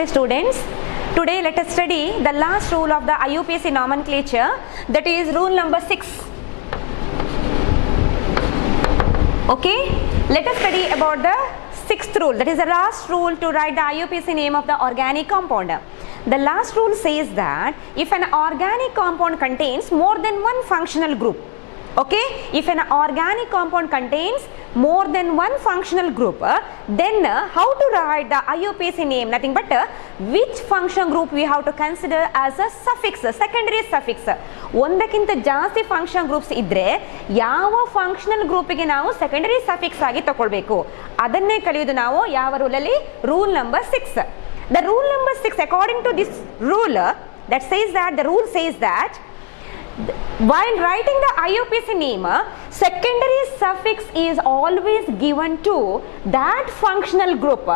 Namaste students. Today let us study the last rule of the IUPAC nomenclature, that is rule number 6. Okay, let us study about the 6th rule, that is the last rule to write the IUPAC name of the organic compound. The last rule says that if an organic compound contains more than one functional group, okay, if an organic compound contains more than one functional group, then how to write the IUPAC name? Nothing but which function group we have to consider as a suffix, secondary suffix. ಒಂದಕ್ಕಿಂತ ಜಾಸ್ತಿ function groups ಇದ್ರೆ ಯಾವ ಫಂಕ್ಷನಲ್ ಗ್ರೂಪಿಗೆ ನಾವು secondary suffix ಆಗಿ ತಗೊಳ್ಬೇಕು, ಅದನ್ನೇ ಕಲಿಯೋದು ನಾವು ಯಾವ ರೂಲಲ್ಲಿ? Rule number 6. The rule number 6, according to this rule, that says that the rule says that while writing the IUPAC name, secondary suffix is always given to that functional group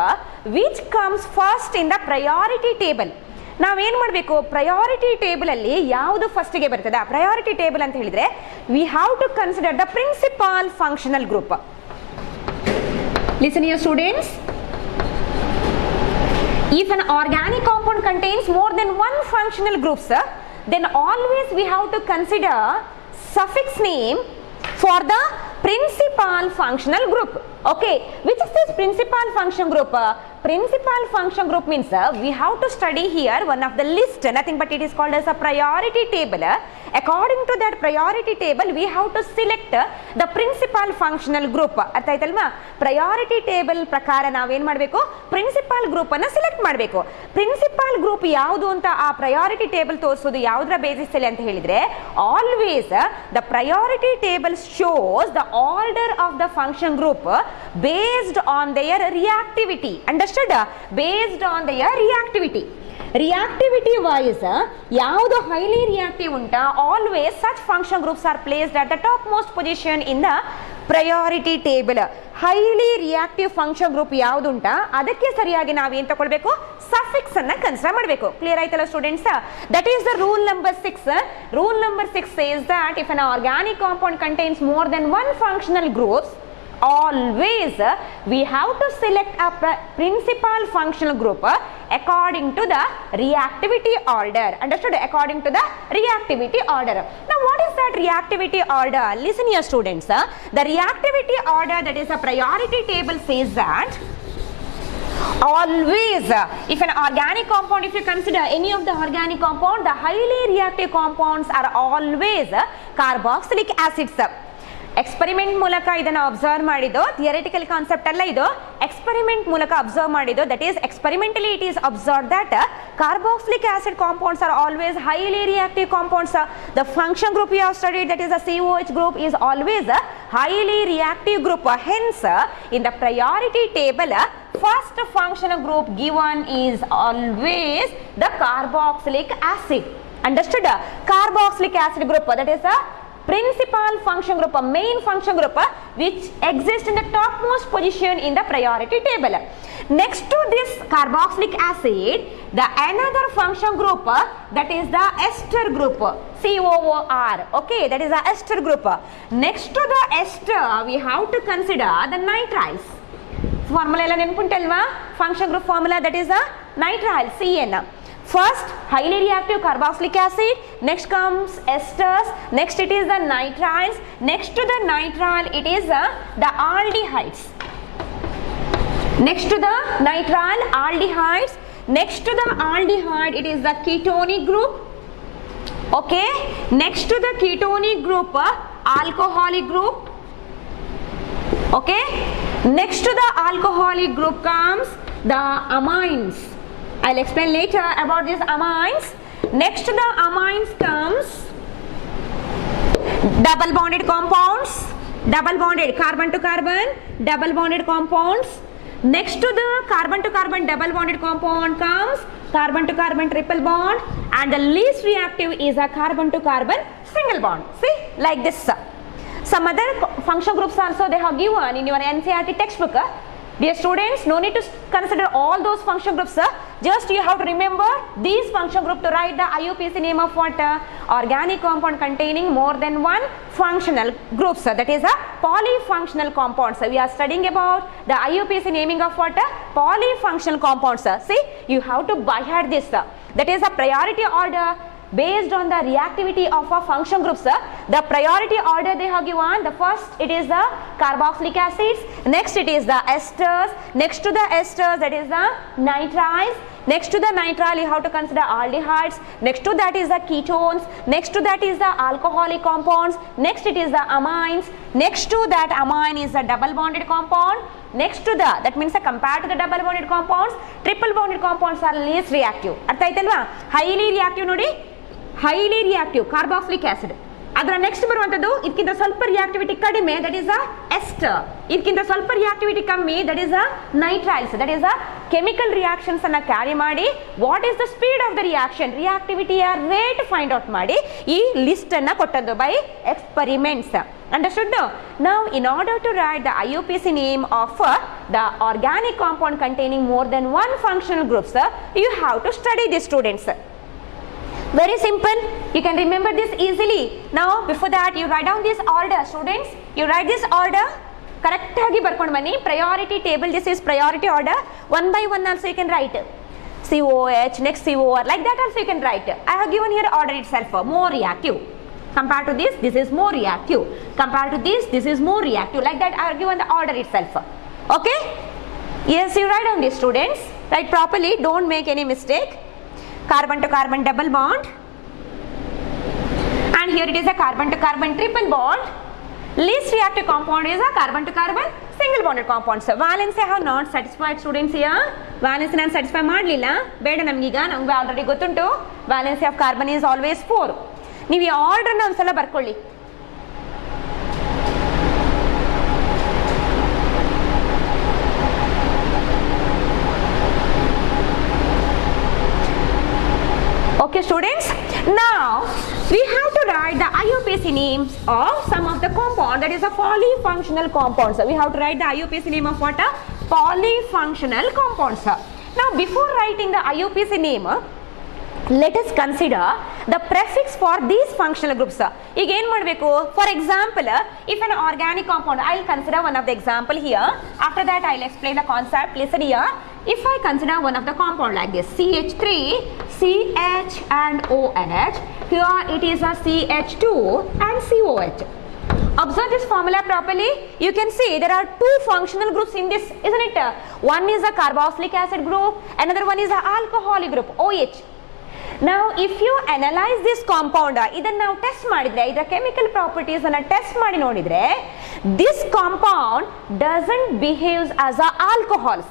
which comes first in the priority table. ನಾವೇನು ಮಾಡಬೇಕು? Priority table ಅಲ್ಲಿ ಯಾವುದು ಫಸ್ಟಿಗೆ ಬರ್ತದೆ, ಆ priority table ಅಂತ ಹೇಳಿದ್ರೆ we have to consider the principal functional group. Listen here students. If an organic compound contains more than one functional groups, then always we have to consider suffix name for the principal functional group. Okay, which is this principal function group? Principal function group means we have to study here one of the list, nothing but it is called as a priority table. According to that priority table we have to select the principal functional group. ಅರ್ಥ ಆಯ್ತಲ್ವಾ? Priority table ಪ್ರಕಾರ ನಾವೇನು ಮಾಡಬೇಕು? Principal group ಅನ್ನು ಸೆಲೆಕ್ಟ್ ಮಾಡಬೇಕು. Principal group ಯಾವುದು ಅಂತ ಆ ಪ್ರಯಾರಿಟಿ ಟೇಬಲ್ ತೋರಿಸೋದು ಯಾವುದರ ಬೇಸಿಸ್ ಅಲ್ಲಿ ಅಂತ ಹೇಳಿದ್ರೆ, always the priority table shows the order of the function group based on their reactivity. Understood? Based on their reactivity. Reactivity wise, ಯಾವುದು highly reactive ಉಂಟಾ, always such function groups are placed at the topmost position in the priority table. highly reactive function group ಯಾವುದು ಉಂಟಾ ಅದಕ್ಕೆ ಸರಿಯಾಗಿ ನಾವು ಏನು ತಗೊಳ್ಬೇಕು? ಸಫಿಕ್ಸ್ ಅನ್ನ ಕನ್ಸಿಡರ್ ಮಾಡಬೇಕು. ಕ್ಲಿಯರ್ ಆಯ್ತಲ್ಲ students? That is the rule number 6. Rule number 6 says that if an organic compound contains more than one functional groups, always we have to select a principal functional group according to the reactivity order. Understood? According to the reactivity order. Now what is that reactivity order? Listen here students. The reactivity order, that is a priority table, says that always if an organic compound, if you consider any of the organic compound, the highly reactive compounds are always carboxylic acids. Experiment ಮೂಲಕ ಇದನ್ನು ಅಬ್ಸರ್ವ್ ಮಾಡಿದ್ದು, theoretical concept ಅಲ್ಲ ಇದು, ಎಕ್ಸ್ಪರಿಮೆಂಟ್ ಮೂಲಕ observe ಮಾಡಿದ್ದು. That is experimentally it is observe that carboxylic acid compounds are always highly reactive compounds. The function group you have studied, that is the COH group, is always a highly reactive group. Hence in the priority table first functional group given is always the carboxylic acid. Understood? Carboxylic acid group, that is a principal function group, a main function group which exists in the topmost position in the priority table. Next to this carboxylic acid, the another function group, that is the ester group, COOR. Okay, that is the ester group. Next to the ester we have to consider the nitriles. Formula ella nenupuntalva? Function group formula, that is the nitrile, CN. First highly reactive carboxylic acid, next comes esters, next it is the nitriles, next to the nitrile it is the aldehydes. Next to the nitrile, aldehydes, next to the aldehyde it is the ketonic group. Okay, next to the ketonic group alcoholic group. Okay, next to the alcoholic group comes the amines. I'll explain later about these amines. Next to the amines comes double bonded compounds, double bonded carbon to carbon, double bonded compounds. Next to the carbon to carbon double bonded compound comes carbon to carbon triple bond, and the least reactive is a carbon to carbon single bond. See, like this. Some other function groups also they have given in your NCERT textbook. Dear students, no need to consider all those function groups, sir. Just you have to remember these function group to write the IUPAC name of what? Organic compound containing more than one functional group, sir. That is a polyfunctional compound, sir. We are studying about the IUPAC naming of what? Polyfunctional compounds, sir. See, you have to by heart this, sir. That is a priority order based on the reactivity of a function group, sir. The priority order they have given, the first it is the carboxylic acids, next it is the esters, next to the esters that is the nitriles, next to the nitrile you have to consider aldehydes, next to that is the ketones, next to that is the alcoholic compounds, next it is the amines, next to that amine is the double bonded compound, next to the, that means compared to the double bonded compounds, triple bonded compounds are least reactive. ಅರ್ಥ ಆಯ್ತಲ್ವಾ? highly reactive ನೋಡಿ, highly reactive carboxylic acid. ಅದರ ನೆಕ್ಸ್ಟ್ ಬರುವಂತದ್ದು ಇದಕ್ಕಿಂತ ಸ್ವಲ್ಪ ರಿಯಾಕ್ಟಿವಿಟಿ ಕಡಿಮೆ, that is ಅ ಎಸ್ಟರ್. ಇದಕ್ಕಿಂತ ಸ್ವಲ್ಪ ರಿಯಾಕ್ಟಿವಿಟಿ ಕಮ್ಮಿ, that is a nitriles. That is a chemical reactions ಅನ್ನ ಕ್ಯಾರಿ ಮಾಡಿ what is the speed of the reaction, ರಿಯಾಕ್ಟಿವಿಟಿಯ ರೇಟ್ ಫೈಂಡ್ ಔಟ್ ಮಾಡಿ ಈ ಲಿಸ್ಟ್ ಅನ್ನ ಕೊಟ್ಟದ್ದು by experiments. Understood now? Now in order to write the IUPAC name of the organic compound containing more than one functional group, sir, you have to study this, students. Very simple, you can remember this easily. Now before that you write down this order, students. You write this order correct agi barkondu bani. Priority table, this is priority order. One by one also you can write COH, next COR, like that also you can write. I have given here order itself, more reactive. Compared to this is more reactive. Compared to this is more reactive. Like that I have given the order itself. Okay? Yes, you write down this, students. Write properly, don't make any mistake. Carbon to carbon double bond, and here it is a carbon to carbon triple bond. Least reactive compound is a carbon to carbon single bonded compound. So valence I have not satisfied, students. Here valence ನಾನು satisfy ಮಾಡಲಿಲ್ಲ, ಬೇಡ ನಮಗೀಗ, ನಮಗೆ ಆಲ್ರೆಡಿ ಗೊತ್ತುಂಟು valency of carbon is always 4. ನೀವು ಈ ಆರ್ಡರ್ನ ಒಂದ್ಸಲ ಬರ್ಕೊಳ್ಳಿ. Okay, students, now we have to write the IUPAC names of some of the compound, that is a polyfunctional compounds. We have to write the IUPAC name of what? Polyfunctional compounds. Now before writing the IUPAC name, let us consider the prefix for these functional groups. ಈಗ ಏನು ಮಾಡಬೇಕು? For example, if an organic compound, I will consider one of the example here. After that I will explain the concept. Listen here. If I consider one of the compound like this, CH3, CH and OH, here it is a CH2 and COH. Observe this formula properly. You can see there are two functional groups in this, isn't it? One is a carboxylic acid group, another one is a alcoholic group, OH. Now if you analyze this compound, ಇದನ್ನ ನಾವು ಟೆಸ್ಟ್ ಮಾಡಿದ್ರೆ, ಇದರ chemical properties ಅನ್ನ ಟೆಸ್ಟ್ ಮಾಡಿ ನೋಡಿದ್ರೆ, this compound doesn't behaves as a alcohols.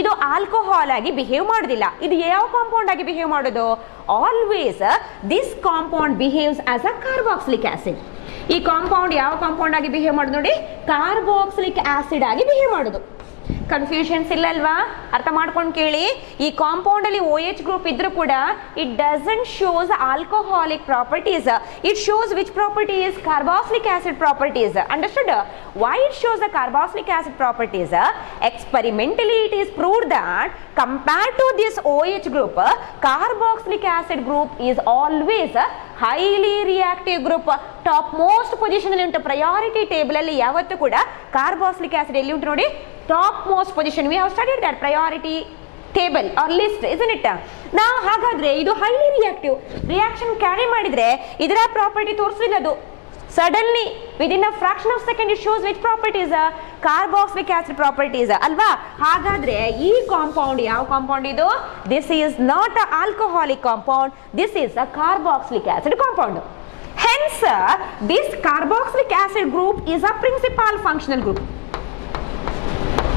ಇದು ಆಲ್ಕೋಹಾಲ್ ಆಗಿ ಬಿಹೇವ್ ಮಾಡೋದಿಲ್ಲ. ಇದು ಯಾವ ಕಾಂಪೌಂಡ್ ಆಗಿ ಬಿಹೇವ್ ಮಾಡೋದು? Always this compound behaves as a carboxylic acid. ಈ ಕಾಂಪೌಂಡ್ ಯಾವ ಕಾಂಪೌಂಡ್ ಆಗಿ ಬಿಹೇವ್ ಮಾಡೋದು ನೋಡಿ? ಕಾರ್ಬಾಕ್ಸಿಲಿಕ್ ಆಸಿಡ್ ಆಗಿ ಬಿಹೇವ್ ಮಾಡೋದು. ಕನ್ಫ್ಯೂಷನ್ಸ್ ಇಲ್ಲ ಅಲ್ವಾ? ಅರ್ಥ ಮಾಡ್ಕೊಂಡು ಕೇಳಿ. ಈ ಕಾಂಪೌಂಡ್ ಅಲ್ಲಿ OH ಗ್ರೂಪ್ ಇದ್ರೂ ಕೂಡ it doesn't shows alcoholic properties. It shows which properties? Carboxylic acid properties. Understood? Why it shows the carboxylic acid properties? Experimentally it is proved that compared to this OH group, carboxylic acid group is always a highly reactive group. Top most position ಅಲ್ಲಿ ಉಂಟು. priority table ಅಲ್ಲಿ ಯಾವತ್ತೂ ಕೂಡ carboxylic acid ಎಲ್ಲಿ ಉಂಟು ನೋಡಿ? top most position. We have studied that priority table or list, isn't it? Now ಹಾಗಾದ್ರೆ ಇದು highly reactive reaction carry ಮಾಡಿದ್ರೆ ಇದರ ಪ್ರಾಪರ್ಟಿ ತೋರಿಸಲಿಲ್ಲ. ಅದು suddenly within a fraction of second it shows which properties? Carboxylic acid properties ಅಲ್ವಾ? ಹಾಗಾದ್ರೆ ಈ ಕಾಂಪೌಂಡ್ ಯಾವ ಕಾಂಪೌಂಡ್ ಇದು? This is not a alcoholic compound, this is a carboxylic acid compound. Hence this carboxylic acid group is a principal functional group.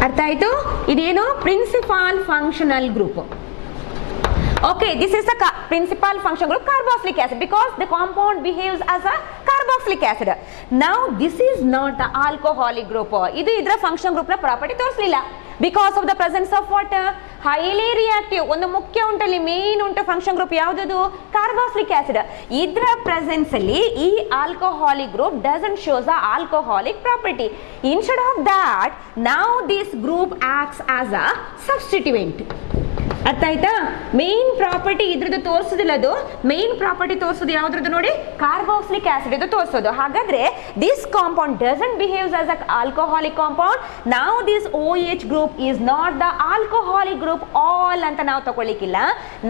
ಅರ್ಥ ಆಯ್ತು? ಇದೇನು? Principal functional group. Okay, this is the principal function group carboxylic acid because the compound behaves as a carboxylic acid. Now this is not the alcoholic group. ಇದು ಇದರ function group ನ property ತೋರಿಸಲಿಲ್ಲ. Because of the presence of what highly reactive. ಒಂದು ಮುಖ್ಯ ಉಂಟಲ್ಲಿ main ಉಂಟು function group ಯಾವ್ದು carboxylic acid. ಇದರ ಪ್ರೆಸೆನ್ಸ್ ಅಲ್ಲಿ ಈ alcoholic group doesn't shows the alcoholic property. Instead of that now this group acts as a substituent. ಅರ್ಥ ಆಯ್ತಾ? ಮೇನ್ ಪ್ರಾಪರ್ಟಿ ಇದ್ರದ್ದು ತೋರಿಸೋದಿಲ್ಲ, ಅದು ಮೇನ್ ಪ್ರಾಪರ್ಟಿ ತೋರಿಸೋದು ಯಾವ್ದ್ರದ್ದು ನೋಡಿ, ಕಾರ್ಬಾಕ್ಸಿಲಿಕ್ ಆಸಿಡ್ ಇದು ತೋರಿಸೋದು. ಹಾಗಾದ್ರೆ this compound doesn't behaves as a alcoholic compound. Now this OH group is not the alcoholic group ol ಅಂತ ನಾವು ತಗೊಳ್ಳಿಕ್ಕಿಲ್ಲ.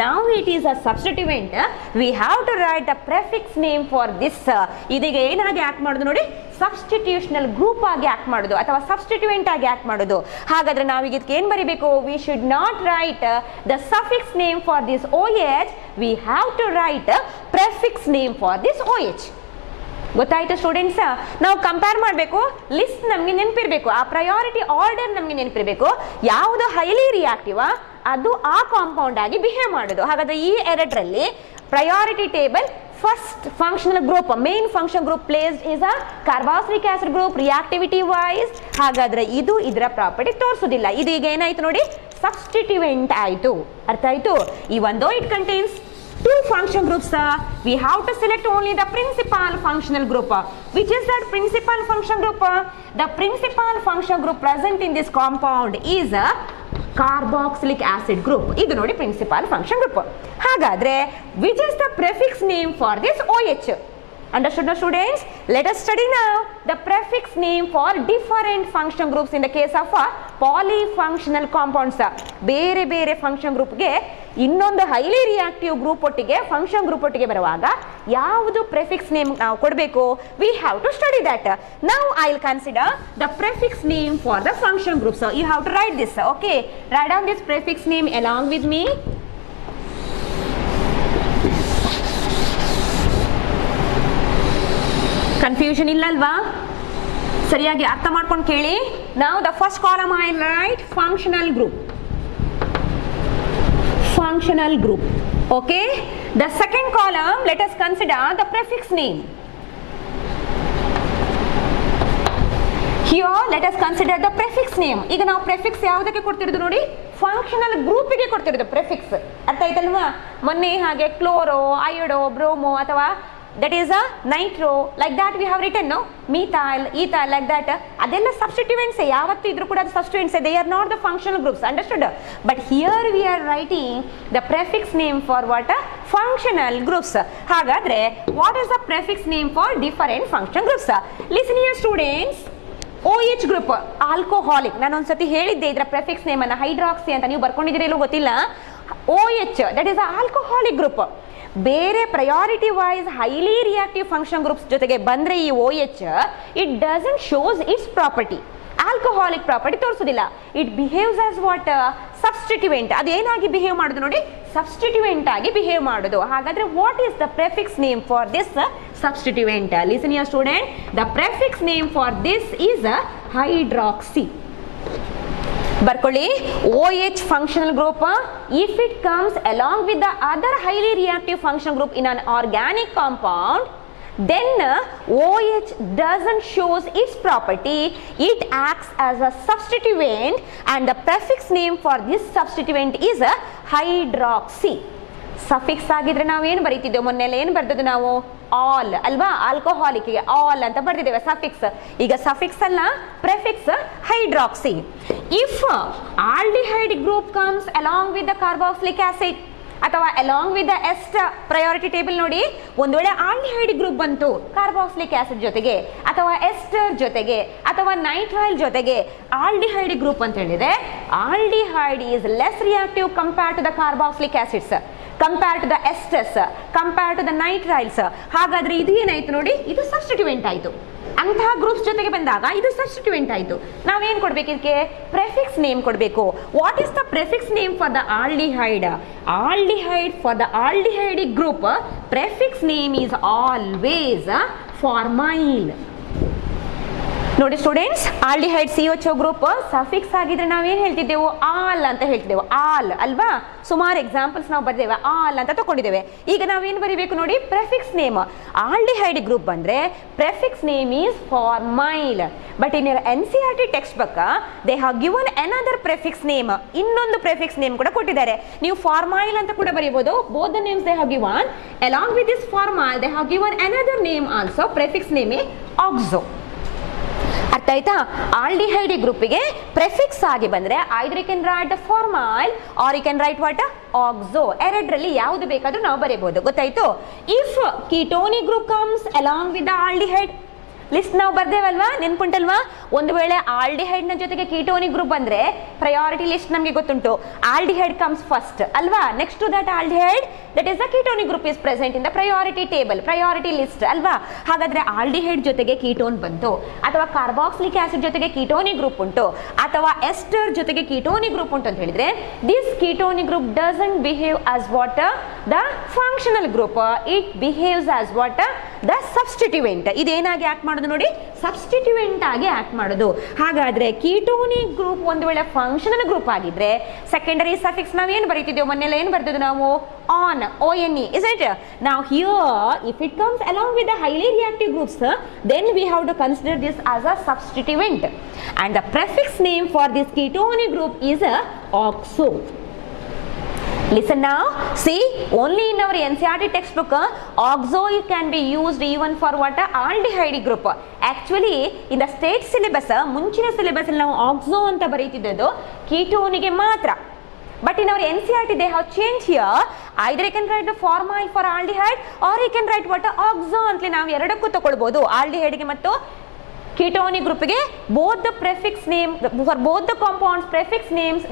Now it is a substituent. We have to write the prefix name for this. ಇದೀಗ ಏನಾಗಿ ಆಕ್ಟ್ ಮಾಡೋದು ನೋಡಿ, ಸಬ್ಸ್ಟಿಟ್ಯೂಷನಲ್ ಗ್ರೂಪ್ ಆಗಿ ಆಕ್ಟ್ ಮಾಡೋದು ಅಥವಾ ಸಬ್ಸ್ಟಿಟ್ಯೂಯೆಂಟ್ ಆಗಿ ಆಕ್ಟ್ ಮಾಡೋದು. ಹಾಗಾದ್ರೆ ನಾವು ಈಗ ಇದಕ್ಕೆ ಏನ್ ಬರೀಬೇಕು, V should not right the suffix name for this OH, we have to write a prefix name for this OH. ಗೊತ್ತಾಯ್ತು ಸ್ಟೂಡೆಂಟ್ಸ್? ನಾವು ಕಂಪೇರ್ ಮಾಡಬೇಕು, ಲಿಸ್ಟ್ ನಮಗೆ ನೆನಪಿರಬೇಕು, ಆ ಪ್ರಯಾರಿಟಿ ಆರ್ಡರ್ ನಮಗೆ ನೆನಪಿರಬೇಕು. ಯಾವುದು ಹೈಲಿ ರಿಯಾಕ್ಟಿವ್ ಅದು ಆ ಕಾಂಪೌಂಡ್ ಆಗಿ ಬಿಹೇವ್ ಮಾಡೋದು. ಹಾಗಾದ್ರೆ ಈ ಎರಡರಲ್ಲಿ priority table first functional group, main function group placed is a carboxylic acid group reactivity wise. ಹಾಗಾದ್ರೆ ಇದು ಇದರ ಪ್ರಾಪರ್ಟಿ ತೋರಿಸೋದಿಲ್ಲ. ಇದು ಈಗ ಏನಾಯ್ತು ನೋಡಿ, ಸಬ್ಸ್ಟಿಟ್ಯೂಯೆಂಟ್ ಆಯ್ತು. ಅರ್ಥ ಆಯ್ತು? even though it contains two function groups, we have to select only the principal functional group. Which is that principal function group? The principal function group present in this compound is a carboxylic acid group. ಇದು ನೋಡಿ principal function group. ಹಾಗಾದ್ರೆ which is the prefix name for this OH? Understood now students? Let us study now the prefix name for different function groups in the case of polyfunctional compounds. ಬೇರೆ ಬೇರೆ function ಗ್ರೂಪ್ಗೆ ಇನ್ನೊಂದು highly reactive group ಒಟ್ಟಿಗೆ function group ಒಟ್ಟಿಗೆ ಬರುವಾಗ ಯಾವುದು prefix name ನಾವು ಕೊಡಬೇಕು, we have to study that. Now I will consider the prefix name for the function groups. You have to write this. Okay, write down this prefix name along with me. Confusion ಇಲ್ಲಲ್ವಾ? ಸರಿಯಾಗಿ ಅರ್ಥ ಮಾಡ್ಕೊಂಡು ಕೇಳಿ. ನಾವು the first column I write functional group. Functional group. Okay, the second column let us consider the prefix name. Here let us consider the prefix name. ಈಗ ನಾವು ಪ್ರೆಫಿಕ್ಸ್ ಯಾವುದಕ್ಕೆ ಕೊಡ್ತಿರೋದು ನೋಡಿ, ಫಂಕ್ಷನಲ್ ಗ್ರೂಪಿಗೆ ಕೊಡ್ತಿರೋದು ಪ್ರೆಫಿಕ್ಸ್. ಅರ್ಥ ಆಯ್ತಲ್ವಾ? ಮೊನ್ನೆ ಹಾಗೆ ಕ್ಲೋರೋ, ಅಯೋಡೋ, ಬ್ರೋಮೋ ಅಥವಾ that is a nitro, like that we have written, no, methyl, ethyl, like that. ಅದೆಲ್ಲ ಸಬ್ಸ್ಟಿಟ್ಯೂಯೆಂಟ್ಸ್, ಯಾವತ್ತೂ ಇದ್ರೂ ಕೂಡ ಅದು ಸಬ್ಸ್ಟಿಟ್ಯೂಯೆಂಟ್ಸ್. they are not the functional groups, understood? But here we are writing the prefix name for what? Functional groups. ಹಾಗಾದ್ರೆ what is the prefix name for different function groups? Listen here students. OH group alcoholic. ನಾನು ಒಂದ್ಸತಿ ಹೇಳಿದ್ದೆ ಇದರ prefix name ಅನ್ನ ಹೈಡ್ರಾಕ್ಸಿ ಅಂತ. ನೀವು ಬರ್ಕೊಂಡಿದ್ದೀರಿ ಇಲ್ಲೋ ಗೊತ್ತಿಲ್ಲ. OH that is a alcoholic group. ಬೇರೆ priority wise highly reactive function groups ಜೊತೆಗೆ ಬಂದ್ರೆ ಈ OH it doesn't shows its property, alcoholic property ತೋರಿಸೋದಿಲ್ಲ. It behaves as what? Substituent. ಅದೇನಾಗಿ ಬಿಹೇವ್ ಮಾಡೋದು ನೋಡಿ, ಸಬ್ಸ್ಟಿಟ್ಯೂಯೆಂಟ್ ಆಗಿ ಬಿಹೇವ್ ಮಾಡೋದು. ಹಾಗಾದ್ರೆ what is the prefix name for this substituent? Listen here student, the prefix name for this is hydroxy. ಬರ್ಕೊಳ್ಳಿ, OH functional group, if it comes along with the other highly reactive function group in an organic compound, then OH doesn't shows its property, it acts as a substituent and the prefix name for this substituent is a hydroxy. Suffix ಆಗಿದ್ರೆ ನಾವು ಏನು ಬರೀತಿದ್ದೇವೆ, ಮೊನ್ನೆಲ್ಲ ಏನು ಬರ್ದದ್ದು ನಾವು, ಆಲ್ ಅಲ್ವಾ? ಆಲ್ಕೋಹಾಲಿಕ್ ಗೆ ಆಲ್ ಅಂತ ಬರ್ದಿದ್ದೇವೆ ಸಫಿಕ್ಸ್. ಈಗ ಸಫಿಕ್ಸ್ ಅಲ್ಲ, prefix hydroxy. If aldehyde group comes along with the carboxylic acid ಅಥವಾ along with the ester priority table ನೋಡಿ, ಒಂದು ವೇಳೆ ಆಲ್ಡಿಹೈಡ್ ಗ್ರೂಪ್ ಬಂತು ಕಾರ್ಬಾಕ್ಸಿಲಿಕ್ ಆಸಿಡ್ ಜೊತೆಗೆ ಅಥವಾ ಎಸ್ಟರ್ ಜೊತೆಗೆ ಅಥವಾ ನೈಟ್ರೈಲ್ ಜೊತೆಗೆ, ಆಲ್ಡಿಹೈಡ್ ಗ್ರೂಪ್ ಅಂತ ಹೇಳಿದ್ರೆ aldehyde is less reactive compare to the carboxylic acids, compare to the esters, compare to the nitriles. ಹಾಗಾದ್ರೆ ಇದು ಏನಾಯ್ತು ನೋಡಿ, ಇದು ಸಬ್ಸ್ಟಿಟ್ಯೂಯೆಂಟ್ ಆಯ್ತು. ಅಂತಹ ಗ್ರೂಪ್ಸ್ ಜೊತೆಗೆ ಬಂದಾಗ ಇದು ಸಬ್ಸ್ಟಿಟ್ಯೂಯೆಂಟ್ ಆಯ್ತು. ನಾವೇನ್ ಕೊಡ್ಬೇಕು ಇದಕ್ಕೆ? ಪ್ರೆಫಿಕ್ಸ್ ನೇಮ್ ಕೊಡಬೇಕು. What is the prefix name for the aldehyde? Aldehyde for the aldehydic group prefix name is always formyl. ನೋಡಿ students, aldehyde CHO group suffix ಆಗಿದ್ರೆ ನಾವೇನು ಹೇಳ್ತಿದ್ದೆವು, ಆಲ್ ಅಂತ ಹೇಳ್ತಿದ್ದೆವು. ಆಲ್ ಅಲ್ವಾ, ಸುಮಾರು ಎಕ್ಸಾಂಪಲ್ಸ್ ನಾವು ಬರ್ದೇವೆ, ಆಲ್ ಅಂತ ತಗೊಂಡಿದ್ದೇವೆ. ಈಗ ನಾವೇನು ಬರೀಬೇಕು ನೋಡಿ, ಪ್ರೆಫಿಕ್ಸ್ ನೇಮ್. ಆಲ್ಡಿಹೈಡ್ ಗ್ರೂಪ್ ಬಂದ್ರೆ prefix name is formyl. But in your NCERT textbook they have given another prefix name. ಇನ್ನೊಂದು ಪ್ರೆಫಿಕ್ಸ್ ನೇಮ್ ಕೂಡ ಕೊಟ್ಟಿದ್ದಾರೆ. ನೀವು ಫಾರ್ಮೈಲ್ ಅಂತ ಕೂಡ ಬರೀಬಹುದು. Both the names they have given. Along with this formyl they have given another name also. Prefix name is oxo. ಅರ್ಥ ಆಯ್ತಾ? Aldehyde ಗ್ರೂಪಿಗೆ ಪ್ರೆಫಿಕ್ಸ್ ಆಗಿ ಬಂದ್ರೆ either you can write the formyl or you can write what, oxo. ಎರಡರಲ್ಲಿ ಯಾವುದು ಬೇಕಾದ್ರೂ ನಾವು ಬರೀಬಹುದು. ಗೊತ್ತಾಯ್ತು? If ketonic group comes along with the aldehyde list ನಾವು ಬರ್ದೇವಲ್ವಾ, ನೆನ್ಪುಂಟಲ್ವಾ? ಒಂದು ವೇಳೆ ಆಲ್ಡಿಹೈಡ್ ನ ಜೊತೆಗೆ ಕೀಟೋನಿಕ್ ಗ್ರೂಪ್ ಬಂದ್ರೆ ಪ್ರಯಾರಿಟಿ ಲಿಸ್ಟ್ ನಮಗೆ ಗೊತ್ತುಂಟು. ಆಲ್ಡಿಹೈಡ್ ಕಮ್ಸ್ ಫಸ್ಟ್ ಅಲ್ವಾ, next to that aldehyde that is the ketonic group is present in the priority table, priority list ಅಲ್ವಾ. ಹಾಗಾದ್ರೆ ಆಲ್ಡಿಹೈಡ್ ಜೊತೆಗೆ ಕೀಟೋನ್ ಬಂತು, ಅಥವಾ ಕಾರ್ಬಾಕ್ಸಿಲಿಕ್ ಆಸಿಡ್ ಜೊತೆಗೆ ಕೀಟೋನಿಕ್ ಗ್ರೂಪ್ ಉಂಟು, ಅಥವಾ ಎಸ್ಟರ್ ಜೊತೆಗೆ ಕೀಟೋನಿಕ್ ಗ್ರೂಪ್ ಉಂಟು ಅಂತ ಹೇಳಿದ್ರೆ this ketonic group doesn't behave as what the functional group, it behaves as what the substituent. ಇದೇನಾಗಿ ಆಕ್ಟ್ ಮಾಡೋದು ನೋಡಿ, ಸಬ್ಸ್ಟಿಟ್ಯೂಯೆಂಟ್ ಆಗಿ ಆಕ್ಟ್ ಮಾಡೋದು. ಹಾಗಾದ್ರೆ ಕೀಟೋನಿಕ್ ಗ್ರೂಪ್ ಒಂದು ವೇಳೆ ಫಂಕ್ಷನಲ್ ಗ್ರೂಪ್ ಆಗಿದ್ರೆ ಸೆಕೆಂಡರಿ ಸಫಿಕ್ಸ್ ನಾವೇನು ಬರೀತಿದ್ದೇವೆ, ಮೊನ್ನೆಲ್ಲ ಏನು ಬರ್ತಿದ್ವಿ ನಾವು, on, ONE, is it? Now here if it comes along with the highly reactive groups, then we have to consider this as a substituent, and the prefix name for this ketonic group is oxo. Listen now, see, only in our NCERT textbook oxo can be used even for what, aldehyde group. Actually in the state syllabus, ಮುಂಚಿನ syllabus ಅಲ್ಲಿ ನಾವು oxo ಅಂತ ಬರೀತಿದ್ದದ್ದು ಕೀಟೋನಿಗೆ ಮಾತ್ರ. But in our NCERT they have changed here. Either you can write the formyl for aldehyde or you can write what, oxo ಅಂತಲೇ ನಾವು ಎರಡಕ್ಕೂ ತಗೊಳ್ಬಹುದು. ಆಲ್ಡಿಹೈಡ್ ಗೆ ಮತ್ತು ketonic group ಗೆ both the prefix name for both the compounds prefix names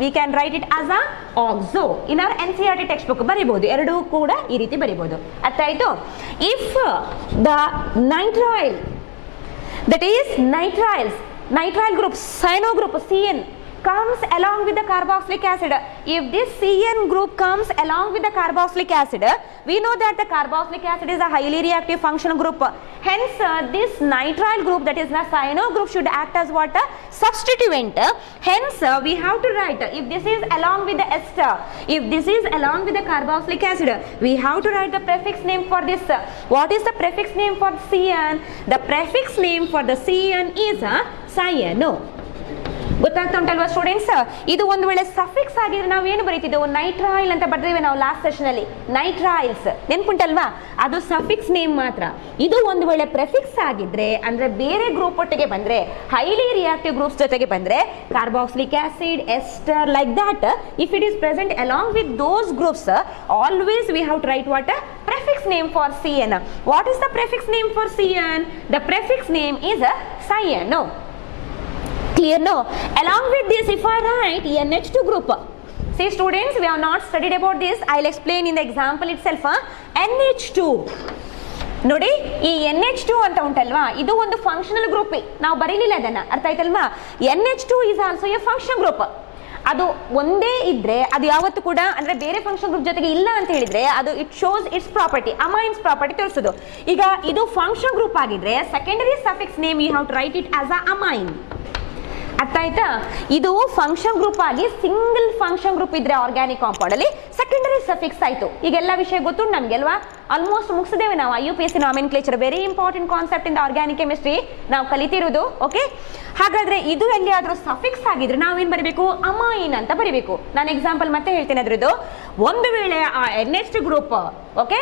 we can write it as a oxo. in our NCERT textbook ಬರಿಬಹುದು, ಎರಡೂ ಕೂಡ ಈ ರೀತಿ ಬರಿಬಹುದು. ಅರ್ಥ ಆಯ್ತು? if the nitrile, that is nitrile group, cyano group CN comes along with the carboxylic acid, if this CN group comes along with the carboxylic acid, we know that the carboxylic acid is a highly reactive functional group. Hence this nitrile group, that is the cyano group, should act as what, substituent. Hence we have to write, if this is along with the ester, if this is along with the carboxylic acid, we have to write the prefix name for this. What is the prefix name for CN? The prefix name for the CN is cyano. ಗೊತ್ತಾಗ್ತಾ ಉಂಟಲ್ವಾ ಸ್ಟೂಡೆಂಟ್ಸ್? ಇದು ಒಂದು ವೇಳೆ ಸಫಿಕ್ಸ್ ಆಗಿದ್ರೆ ನಾವು ಏನು ಬರೀತಿದ್ದೆವು, ನೈಟ್ರೈಲ್ ಅಂತ ಬರ್ದೇವೆ ನಾವು ಲಾಸ್ಟ್ ಸೆಷನ್ ಅಲ್ಲಿ. ನೈಟ್ರೈಲ್ಸ್ ನೆನ್ಪುಂಟಲ್ವಾ, ಅದು ಸಫಿಕ್ಸ್ ನೇಮ್ ಮಾತ್ರ. ಇದು ಒಂದು ವೇಳೆ ಪ್ರೆಫಿಕ್ಸ್ ಆಗಿದ್ರೆ ಅಂದ್ರೆ ಬೇರೆ ಗ್ರೂಪ್ ಒಟ್ಟಿಗೆ ಬಂದ್ರೆ, ಹೈಲಿ ರಿಯಾಕ್ಟಿವ್ ಗ್ರೂಪ್ಸ್ ಜೊತೆಗೆ ಬಂದ್ರೆ, carboxylic acid, ester, like that, if it is present along with those groups, always we have to write what, prefix name for CN. What is the prefix name for CN? The prefix name is cyano. Clear no? Along with this, if I write NH2 group, see students, we have not studied about this. I'll explain in the example itself. NH2 ನೋಡಿ, ಈ NH2 ಅಂತ ಉಂಟಲ್ವಾ, ಇದು ಒಂದು functional group. ನಾವು ಬರೀಲಿಲ್ಲ ಅದನ್ನ, ಅರ್ಥ ಆಯ್ತಲ್ವಾ? NH2 is also a function group. ಅದು ಒಂದೇ ಇದ್ರೆ ಅದು ಯಾವತ್ತು ಕೂಡ ಅಂದ್ರೆ ಬೇರೆ ಫಂಕ್ಷನ್ ಗ್ರೂಪ್ ಜೊತೆಗೆ ಇಲ್ಲ ಅಂತ ಹೇಳಿದ್ರೆ ಅದು it shows its property, amines property ತೋರಿಸೋದು. ಈಗ ಇದು ಫಂಕ್ಷನ್ ಗ್ರೂಪ್ ಆಗಿದ್ರೆ secondary suffix name you have to write it as a amine. ಅರ್ಥ ಆಯ್ತಾ? ಇದು ಫಂಕ್ಷನ್ ಗ್ರೂಪ್ ಆಗಿ ಸಿಂಗಲ್ ಫಂಕ್ಷನ್ ಗ್ರೂಪ್ ಇದ್ರೆ ಆರ್ಗ್ಯಾನಿಕ್ ಕಾಂಪೌಂಡ್ ಅಲ್ಲಿ ಸೆಕೆಂಡರಿ ಸಫಿಕ್ಸ್ ಆಯ್ತು. ಈಗೆಲ್ಲ ವಿಷಯ ಗೊತ್ತುಂಟು ನಮ್ಗೆ ಅಲ್ವಾ? ಆಲ್ಮೋಸ್ಟ್ ಮುಗಿಸಿದ್ದೇವೆ ನಾವು IUPAC nomenclature. Very important concept in the organic chemistry ನಾವು ಕಲಿತಿರೋದು. ಓಕೆ, ಹಾಗಾದ್ರೆ ಇದು ಎಲ್ಲಿಯಾದ್ರೂ ಸಫಿಕ್ಸ್ ಆಗಿದ್ರೆ ನಾವೇನ್ ಬರೀಬೇಕು, ಅಮೈನ್ ಅಂತ ಬರೀಬೇಕು. ನಾನು ಎಕ್ಸಾಂಪಲ್ ಮತ್ತೆ ಹೇಳ್ತೇನೆ ಅದ್ರದ್ದು. ಒಂದು ವೇಳೆ ಆ NH2 group, okay,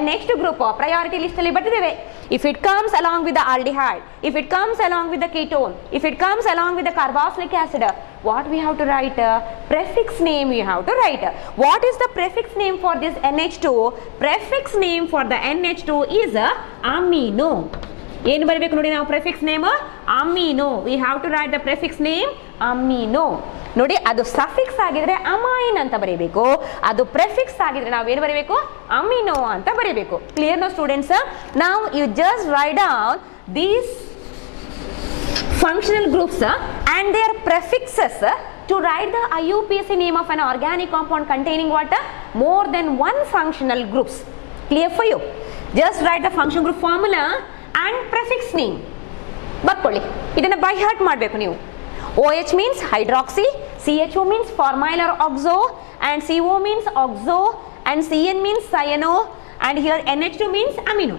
NH2 group priority list ಅಲ್ಲಿ ಬರ್ತಿದ್ದೇವೆ. If it comes along with the aldehyde, if it comes along with the ketone, if it comes along with the carboxylic acid, what we have to write? Prefix name we have to write. What is the prefix name for this NH2? Prefix name for the NH2 is amino. ಏನು ಬರಬೇಕು ನೋಡಿ ನಾವು prefix name amino. We have to write the prefix name amino. ನೋಡಿ, ಅದು ಸಫಿಕ್ಸ್ ಆಗಿದ್ರೆ ಅಮೈನ್ ಅಂತ ಬರೀಬೇಕು, ಅದು ಪ್ರೆಫಿಕ್ಸ್ ಆಗಿದ್ರೆ ನಾವೇನು ಬರೀಬೇಕು, ಅಮೀನೋ ಅಂತ ಬರೀಬೇಕು. Clear no students? ನಾವು you just write down these functional groups and their prefixes to write the IUPAC name of an organic compound containing what, more than one functional groups. Clear for you? Just write the function group formula and prefix name. ಬರ್ಕೊಳ್ಳಿ, ಇದನ್ನ by heart ಮಾಡಬೇಕು ನೀವು. OH means hydroxy, CHO means formyl or oxo, and CO means oxo, and CN means cyano, and here NH2 means amino.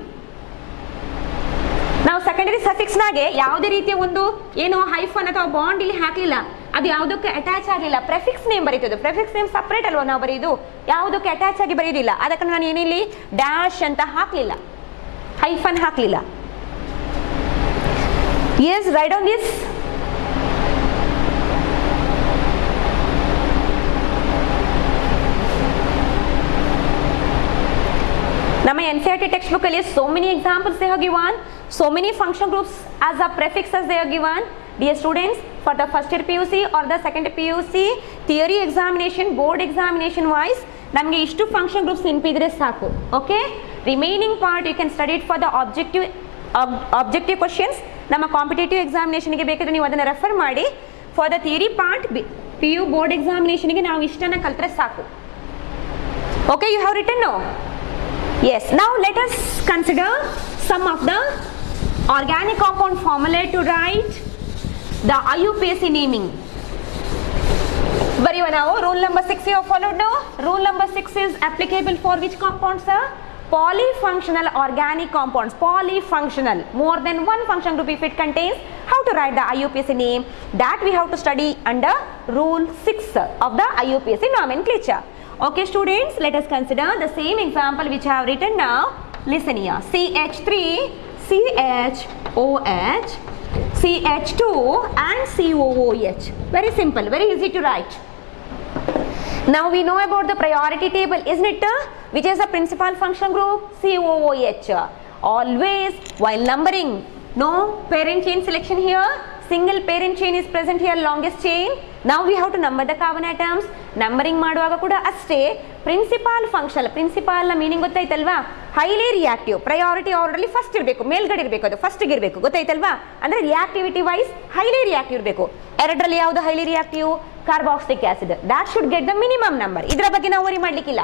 ನಾವು secondary suffix ನಾಗೆ ಯಾವುದೇ ರೀತಿಯ ಒಂದು ಏನು ಹೈಫನ್ ಅಥವಾ ಬಾಂಡ್ ಇಲ್ಲಿ ಹಾಕಲಿಲ್ಲ, ಅದು ಯಾವುದಕ್ಕೆ ಅಟ್ಯಾಚ್ ಆಗಲಿಲ್ಲ, ಪ್ರೆಫಿಕ್ಸ್ ನೇಮ್ ಬರೀತದೆ. ಪ್ರೆಫಿಕ್ಸ್ ನೇಮ್ ಸಪ್ರೇಟ್ ಅಲ್ವಾ ನಾವು ಬರೆಯೋದು, ಯಾವುದಕ್ಕೆ ಅಟ್ಯಾಚ್ ಆಗಿ ಬರೆಯೋದಿಲ್ಲ. ಅದಕ್ಕೆ ನಾನು ಏನಿಲ್ಲಿ ಡ್ಯಾಶ್ ಅಂತ ಹಾಕಲಿಲ್ಲ, ಹೈಫನ್ ಹಾಕಲಿಲ್ಲ. Yes, right on this. ನಮ್ಮ NCERT textbook ಅಲ್ಲಿ so many examples they have given, so many function groups as a prefixes they have given. Dear students, for the first year PUC or the second PUC theory examination, board examination wise ನಮಗೆ ಇಷ್ಟು function groups ನೆನಪಿದ್ರೆ ಸಾಕು. Okay, remaining part you can study it for the objective questions. ನಮ್ಮ competitive ಎಕ್ಸಾಮಿನೇಷನ್ಗೆ ಬೇಕಾದ್ರೆ ನೀವು ಅದನ್ನು refer ಮಾಡಿ. For the theory part PU board ಎಕ್ಸಾಮಿನೇಷನ್ಗೆ ನಾವು ಇಷ್ಟನ್ನು ಕಲ್ತ್ರೆ ಸಾಕು. Okay, you have written no? Yes, now let us consider some of the organic compound formulae to write the IUPAC naming. Very well, now rule number 6 you have followed now. Rule number 6 is applicable for which compounds, sir? Polyfunctional organic compounds. Polyfunctional, more than one function group if it contains. How to write the IUPAC name? That we have to study under rule 6 of the IUPAC nomenclature. Okay students, let us consider the same example which I have written now. Listen here, CH3, CHOH, CH2 and COOH. Very simple, very easy to write. Now we know about the priority table, isn't it? Which is the principal function group? COOH. Always while numbering, no parent chain selection here. Single parent chain is present here, longest chain. Now we have to number the carbon atoms. Numbering ಮಾಡುವಾಗ ಕೂಡ ಅಷ್ಟೇ principal function. Principal ನ meaning ಗೊತ್ತಾಯ್ತಲ್ವಾ? Highly reactive. Priority orderly first ಇರಬೇಕು, ಮೇಲ್ಗಡೆ ಇರಬೇಕು, ಅದು ಫಸ್ಟ್ ಇರಬೇಕು, ಗೊತ್ತಾಯ್ತಲ್ವಾ? ಅಂದ್ರೆ ರಿಯಾಕ್ಟಿವಿಟಿ ವೈಸ್ ಹೈಲಿ ರಿಯಾಕ್ಟಿವ್ ಇರಬೇಕು. ಎರಡರಲ್ಲಿ ಯಾವುದು highly reactive? Carboxylic acid. That should get the minimum number. ಇದರ ಬಗ್ಗೆ ನಾವು ವರಿ ಮಾಡ್ಲಿಕ್ಕಿಲ್ಲ,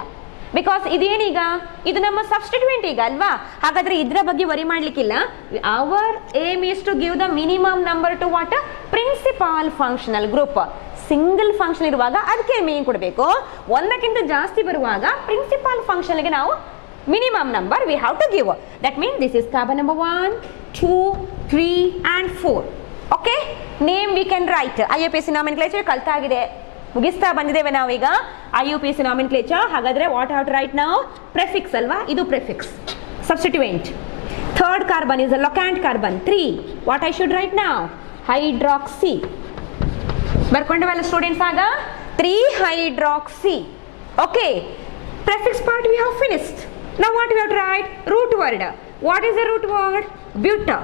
ಬಿಕಾಸ್ ಇದೇನೀಗ ಇದು ನಮ್ಮ ಸಬ್ಸ್ಟಿಟ್ಯೂಯೆಂಟ್ ಈಗ ಅಲ್ವಾ, ಹಾಗಾದ್ರೆ ಇದರ ಬಗ್ಗೆ ವರಿ ಮಾಡ್ಲಿಕ್ಕಿಲ್ಲ. Our aim is to give the minimum number to what? Principal functional group. Single function ಇರುವಾಗ ಅದಕ್ಕೆ ಮೀನಿಂಗ್ ಕೊಡಬೇಕು, ಒಂದಕ್ಕಿಂತ ಜಾಸ್ತಿ ಬರುವಾಗ ಪ್ರಿನ್ಸಿಪಾಲ್ ಫಂಕ್ಷನ್ಗೆ ನಾವು minimum number we have to give. That means this is carbon number 1, 2, 3 and 4. Okay, name we can write. IUPAC nomenclature ಕಲ್ತಾಗಿದೆ, ಮುಗಿಸ್ತಾ ಬಂದಿದ್ದೇವೆ ನಾವೀಗ IUPAC ನಾಮೆನ್ಕ್ಲೇಚರ್. ಹಾಗಾದ್ರೆ ವಾಟ್ ಹ್ಯಾವ್ ಟು ರೈಟ್ ನಾವು? ಪ್ರೆಫಿಕ್ಸ್ ಅಲ್ವಾ, ಇದು prefix, substituent. Third carbon is a locant carbon 3. What I should write ನಾವು? Hydroxy. ಬರ್ಕೊಂಡವಲ್ಲ ಸ್ಟೂಡೆಂಟ್ಸ್ ಆಗ 3 hydroxy. Okay, prefix part we have finished. Now what we have to write? Root word. What is the root word? Buta.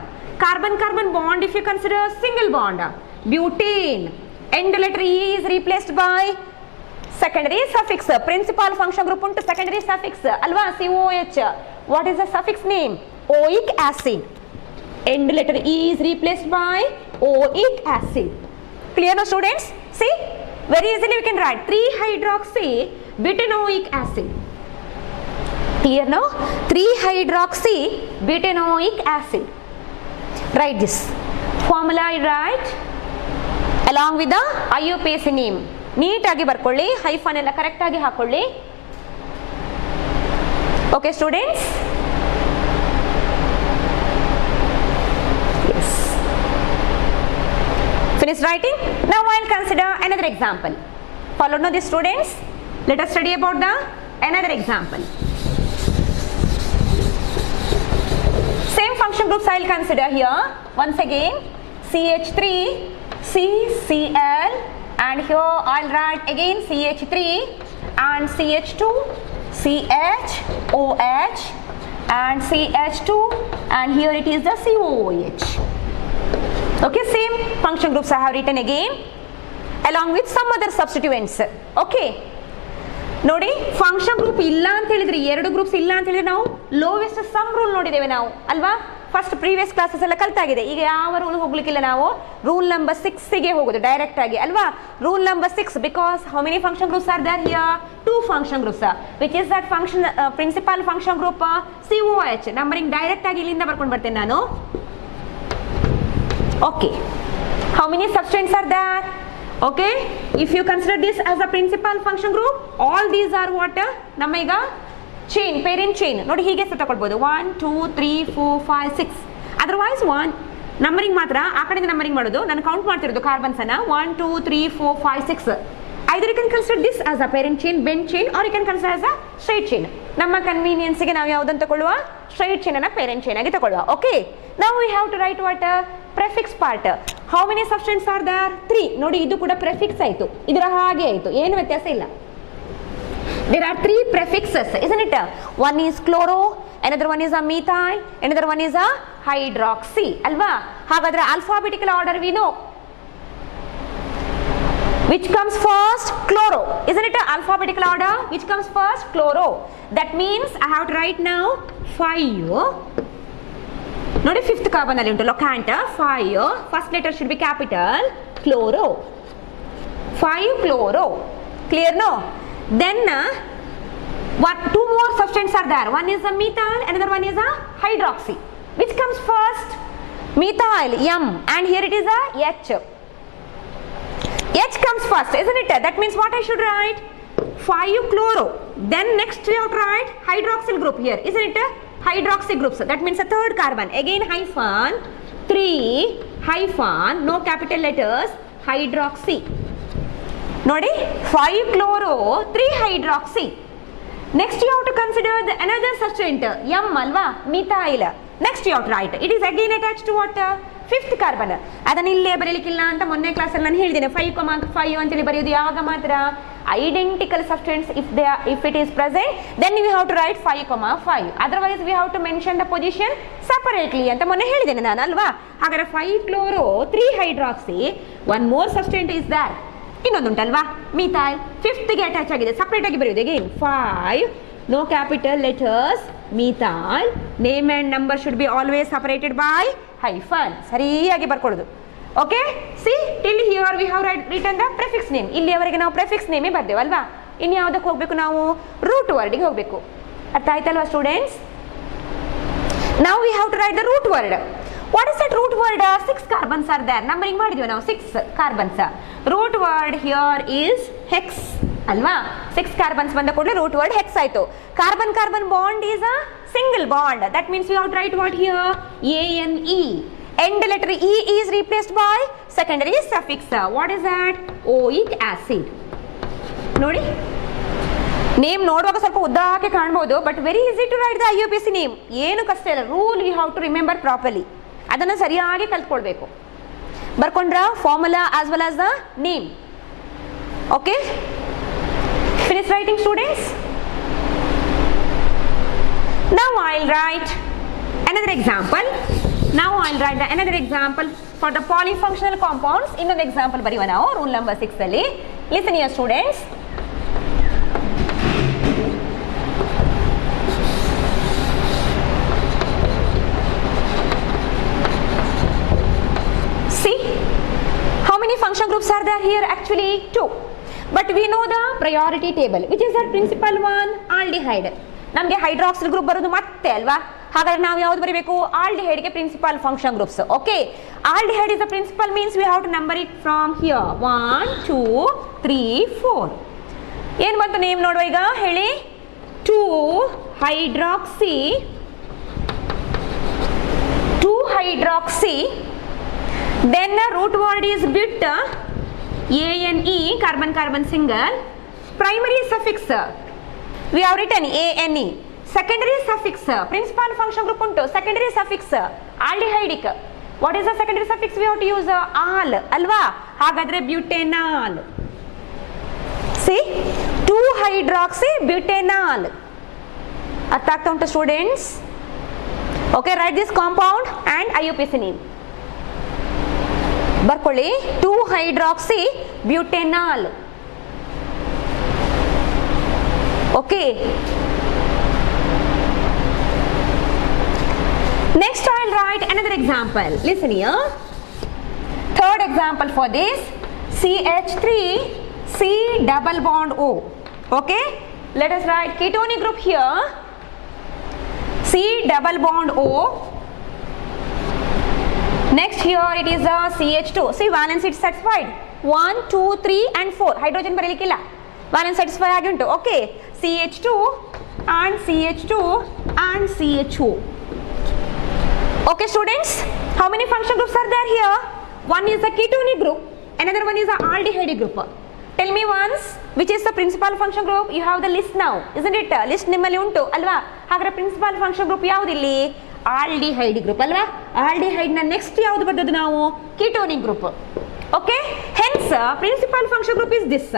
Carbon carbon bond if you consider single bond. Butane. End letter E is replaced by secondary suffix. Principal function group unto secondary suffix alva, COH. What is the suffix name? Oic acid. End letter E is replaced by oic acid. Clear now students? See, very easily we can write 3 hydroxy butanoic acid. Clear now? 3 hydroxy butanoic acid. Write this formula. I write along with the IUPAC name. Neat agi barkolli, hyphen ella correct agi hakolli. Okay students? Yes. Finish writing? Now I will consider another example. Follow now the students. Let us study about the another example. Same function groups I will consider here. Once again, CH3, CCl, and here I will write again CH3 and CH2, CHOH and CH2, and here it is the COOH. Okay, same function groups I have written again along with some other substituents. Okay, ನೋಡಿ function group ಇಲ್ಲ ಅಂತ ಹೇಳಿದ್ರೆ, ಎರಡು ಗ್ರೂಪ್ಸ್ ಇಲ್ಲ ಅಂತ ಹೇಳಿದ್ರೆ ನಾವು lowest some rule ನೋಡಿದ್ದೇವೆ ನಾವು ಅಲ್ವಾ. ಫಸ್ಟ್ ಪ್ರೀವಿಯಸ್ ಕ್ಲಾಸಸ್ ಎಲ್ಲ ಕಲ್ತಾಗಿದೆ. ಈಗ ಯಾವ ರೂಲ್ ಹೋಗ್ಲಿಕ್ಕಿಲ್ಲ, ನಾವು ರೂಲ್ ನಂಬರ್ 6ಗೆ ಹೋಗೋದು ಡೈರೆಕ್ಟ್ ಆಗಿ ಅಲ್ವಾ. Rule number 6, because how many function groups are there here? 2 function groups. Which is that function principal function group? COH. Numbering direct ಆಗಿ ಇಲ್ಲಿಂದ ಬರ್ಕೊಂಡು ಬರ್ತೇನೆ ನಾನು. Okay, how many substances are there? Okay, if you consider this as a principal function group, all these are what? ನಮ್ಮ ಈಗ chain, parent chain ನೋಡಿ ಹೀಗೆ ಸಹ ತಗೊಳ್ಬೋದು 1 2 3 4 5 6. ಅದರ್ವೈಸ್ 1 ನಂಬರಿಂಗ್ ಮಾತ್ರ ಆ ಕಡೆಯಿಂದ ನಂಬರಿಂಗ್ ಮಾಡೋದು. ನಾನು ಕೌಂಟ್ ಮಾಡ್ತಿರೋದು ಕಾರ್ಬನ್ಸ್ ಅನ್ನ 1 2 3 4 5 6. Either you can consider this as a parent chain, bent chain, or you can consider as a straight chain. ನಮ್ಮ ಕನ್ವೀನಿಯನ್ಸ್ ಗೆ ನಾವು ಯಾವುದನ್ನು ತಗೊಳ್ಳುವ, straight chain ಅನ್ನ parent chain ಆಗಿ ತಗೊಳ್ಳುವ. Okay, now we have to write what? Prefix part. How many substances are there? 3. ನೋಡಿ ಇದು ಕೂಡ prefix ಆಯ್ತು, ಇದರ ಹಾಗೆ ಆಯ್ತು, ಏನು ವ್ಯತ್ಯಾಸ ಇಲ್ಲ. There are 3 prefixes, isn't it? One is chloro, another one is a methyl, another one is a hydroxy. ಅಲ್ವಾ? ಹಾಗಾದ್ರೆ alphabetical order we know. Which comes first? Chloro. Isn't it an alphabetical order? Which comes first? Chloro. That means I have to write now 5. Not a fifth carbon ಅಲ್ಲಿ ಉಂಟು locant 5. First letter should be capital. Chloro. 5 chloro. Clear no? Then two more substances are there. One is a methyl, another one is a hydroxy. Which comes first? Methyl, M, and here it is a H. H comes first, isn't it? That means what I should write? 5 chloro. Then next we have to write hydroxyl group here, isn't it? Hydroxy groups. That means a third carbon. Again hyphen, 3 hyphen, no capital letters, hydroxy. Nodi, 5 chloro, 3 hydroxy. Next you have to consider another substance, M alva, methyl. Next you have to write. It is again attached to what? Fifth carbon. ಅದನ್ನ ಇಲ್ಲೇ ಬರೀಲಿಕ್ಕಿಲ್ಲ ಅಂತ ಮೊನ್ನೆ ಕ್ಲಾಸಲ್ಲಿ ನಾನು ಹೇಳಿದ್ದೇನೆ. 5,5 ಅಂತೇಳಿ ಬರೆಯೋದು ಯಾವಾಗ ಮಾತ್ರ? Identical substance if it is present, then we have to write 5,5. Otherwise we have to mention the position separately ಅಂತ ಮೊನ್ನೆ ಹೇಳಿದ್ದೇನೆ ನಾನು ಅಲ್ವಾ? ಹಾಗಾದ್ರೆ 5 chloro, 3 hydroxy, one more substance is there. ಇನ್ನೊಂದುಂಟಲ್ವಾ? methyl. Fifth ಗೆ ಅಟ್ಯಾಚ್ ಆಗಿದೆ, ಸಪರೇಟ್ ಆಗಿ ಬರೆಯೋದು. again 5, no capital letters, methyl. Name and number should be always separated by hyphen. ಸರಿಯಾಗಿ ಬರ್ಕೊಳ್ಳೋದು. Okay, see till here we have written the prefix name. ಇಲ್ಲಿಯವರೆಗೆ ನಾವು ಪ್ರೆಫಿಕ್ಸ್ ನೇಮೇ ಬರ್ದೇವಲ್ವಾ? ಇನ್ನು ಯಾವುದಕ್ಕೆ ಹೋಗಬೇಕು ನಾವು? ರೂಟ್ ವರ್ಡ್ಗೆ ಹೋಗಬೇಕು. ಅರ್ಥ ಆಯ್ತಲ್ವಾ ಸ್ಟೂಡೆಂಟ್ಸ್? ನಾವು we have to write the root word. What is that root word? 6 carbons are there. Numbering ಮಾಡಿದ್ವಿ ನಾವು 6 carbons. Root word here is hex ಅಲ್ವಾ? 6 ಕಾರ್ಬನ್ಸ್ ಬಂದ ಕೂಡಲೇ ರೂಟ್ ವರ್ಡ್ ಹೆಕ್ಸ್ ಆಯ್ತು. Carbon carbon bond is a single bond. That means we have to write what here? ANE. End letter E is replaced by secondary suffix. What is that? Oic acid. ನೋಡಿ, name ನೋಡುವಾಗ ಸ್ವಲ್ಪ ಉದ್ದಕ್ಕೆ ಕಾಣಬಹುದು, but very easy to write the IUPAC name. ಏನು ಕಷ್ಟ ಇಲ್ಲ. Rule you have to remember properly. ಅದನ್ನು ಸರಿಯಾಗಿ ಕಲ್ತ್ಕೊಳ್ಬೇಕು. ಬರ್ಕೊಂಡ್ರ formula as well as the name. Okay, finish writing students? Now I'll write another example. Another example for the polyfunctional compounds. Innೊಂದು example ಬರೆಯುವ ನಾವು rule number 6 ಅಲ್ಲಿ. Listen here students. See, how many function groups are there here? Actually 2. But we know the priority table. Which is our principal one? Aldehyde. ನಮಗೆ hydroxyl group ಬರೋದು ಮತ್ತೆ ಅಲ್ವಾ? ಹಾಗಾದ್ರೆ ನಾವು ಯಾವ್ದು ಬರೀಬೇಕು? ಆಲ್ಡಿಹೈಡ್ ಗೆ principal function groups. Okay, aldehyde is the principal means we have to number it from here 1 2 3 4. ಏನ್ ಬಂತು ನೇಮ್ ನೋಡುವ ಈಗ ಹೇಳಿ? 2 hydroxy, then root word is but, ANE, carbon carbon single. Primary suffix we have written ANE. Secondary suffix, principal function group unto, secondary suffix aldehydic. What is the secondary suffix? We have to use al alva. ಹಾಗಾದ್ರೆ butanol. See, 2 hydroxy butanol. ಅರ್ಥ ಆಗ್ತಾ ಉಂಟು students? Okay, write this compound and IUPAC name ಬರ್ಕೊಳ್ಳಿ. 2 hydroxy butanol. Okay, next I'll write another example. Listen here. Third example for this, CH3 C double bond O. Okay, let us write ketonic group here. C double bond O. Next here it is a CH2. See, valence is satisfied. 1, 2, 3 and 4. Hydrogen ಬರಲಿಕ್ಕಿಲ್ಲ. Valence satisfy ಆಗಿ ಉಂಟು. Okay. CH2 and CH2 and CHO. Okay students, how many function groups are there here? One is the ketonic group, another one is the aldehyde group. Tell me once, which is the principal function group? You have the list now, isn't it? List ನಿಮ್ಮಲ್ಲಿ ಉಂಟು ಅಲ್ವಾ? ಹಾಗಾದ್ರೆ principal function group ಯಾವುದು ಇಲ್ಲಿ? Aldehyde group ಅಲ್ವಾ? ಆಲ್ಡಿಹೈಡ್ ನ ನೆಕ್ಸ್ಟ್ ಯಾವುದು ಬರ್ತದೆ ನಾವು? ketonic group. Okay? Hence, principal function group is this.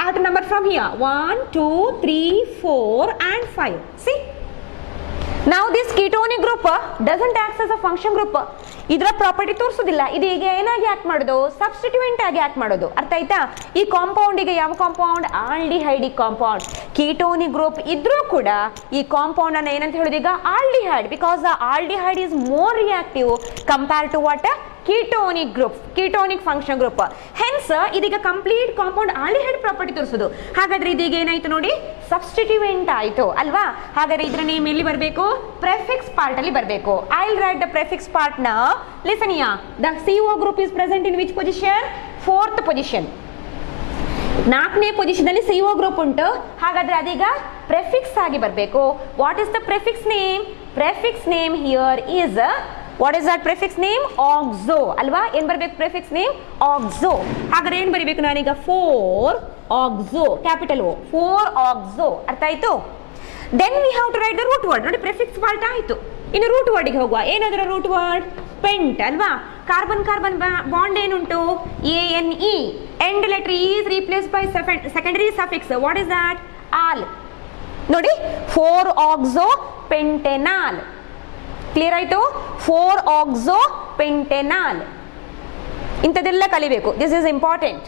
I have to number from here 1, 2, 3, 4 and 5. See? Now this ketonic group doesn't act as a function group. ಇದರ ಪ್ರಾಪರ್ಟಿ ತೋರಿಸೋದಿಲ್ಲ. ಇದು ಈಗ ಏನಾಗಿ ಆಕ್ಟ್ ಮಾಡೋದು? ಸಬ್ಸ್ಟಿಟ್ಯೂಯೆಂಟ್ ಆಗಿ ಆಕ್ಟ್ ಮಾಡೋದು. ಅರ್ಥ ಆಯ್ತಾ? ಈ ಕಾಂಪೌಂಡಿಗೆ ಯಾವ compound? Aldehydic compound. ketonic group ಇದ್ರೂ ಕೂಡ ಈ ಕಾಂಪೌಂಡ್ ಅನ್ನು ಏನಂತ ಹೇಳೋದು ಈಗ? Aldehyde. Because the aldehyde is more reactive compare to what? ketonic group, ketonic function group. Hence ಇದೀಗ ಕಂಪ್ಲೀಟ್ ಕಾಂಪೌಂಡ್ ಆಲ್ಡಿಹೈಡ್ ಪ್ರಾಪರ್ಟಿ ತೋರಿಸೋದು. ಹಾಗಾದ್ರೆ ಇದೀಗ ಏನಾಯ್ತು ನೋಡಿ? ಸಬ್ಸ್ಟಿಟ್ಯೂಯೆಂಟ್ ಆಯ್ತು ಅಲ್ವಾ? ಹಾಗಾದ್ರೆ ಇದರ ನೇಮ್ ಎಲ್ಲಿ ಬರಬೇಕು? ಪ್ರೆಫಿಕ್ಸ್ ಪಾರ್ಟ್ ಅಲ್ಲಿ ಬರಬೇಕು. I will write the prefix part now. Listen here. The CO group is present in which position? 4th position. 4ನೇ ಪೊಸಿಷನ್ ಅಲ್ಲಿ CO ಗ್ರೂಪ್ ಉಂಟು. ಹಾಗಾದ್ರೆ ಅದೀಗ ಪ್ರೆಫಿಕ್ಸ್ ಆಗಿ ಬರಬೇಕು. What is the prefix name? Prefix name here is what is that prefix name? Oxo ಅಲ್ವಾ? ಏನ್ ಬರಬೇಕು prefix name? Oxo. ಹಾಗಾದ್ರೆ ಏನ್ ಬರೀಬೇಕು ನಾನೀಗ? 4 oxo, capital O, 4 oxo. ಅರ್ಥ ಆಯ್ತು? Then we have to write the root word. ನೋಡಿ prefix part ಆಯ್ತು. ಇನ್ನು ರೂಟ್ ವರ್ಡ್ ಗೆ ಹೋಗುವ. ಏನದರ ರೂಟ್ ವರ್ಡ್? ಪೆಂಟ್ ಅಲ್ವಾ? ಕಾರ್ಬನ್ ಕಾರ್ಬನ್ ಬಾಂಡ್ ಏನುಂಟು? ANE. End letter E is replaced by secondary suffix. What is that? al. ನೋಡಿ 4 oxo pentanal. Clear ಆಯ್ತು? 4 oxo pentanal. ಇಂಥದೆಲ್ಲ ಕಲಿಬೇಕು. This is important.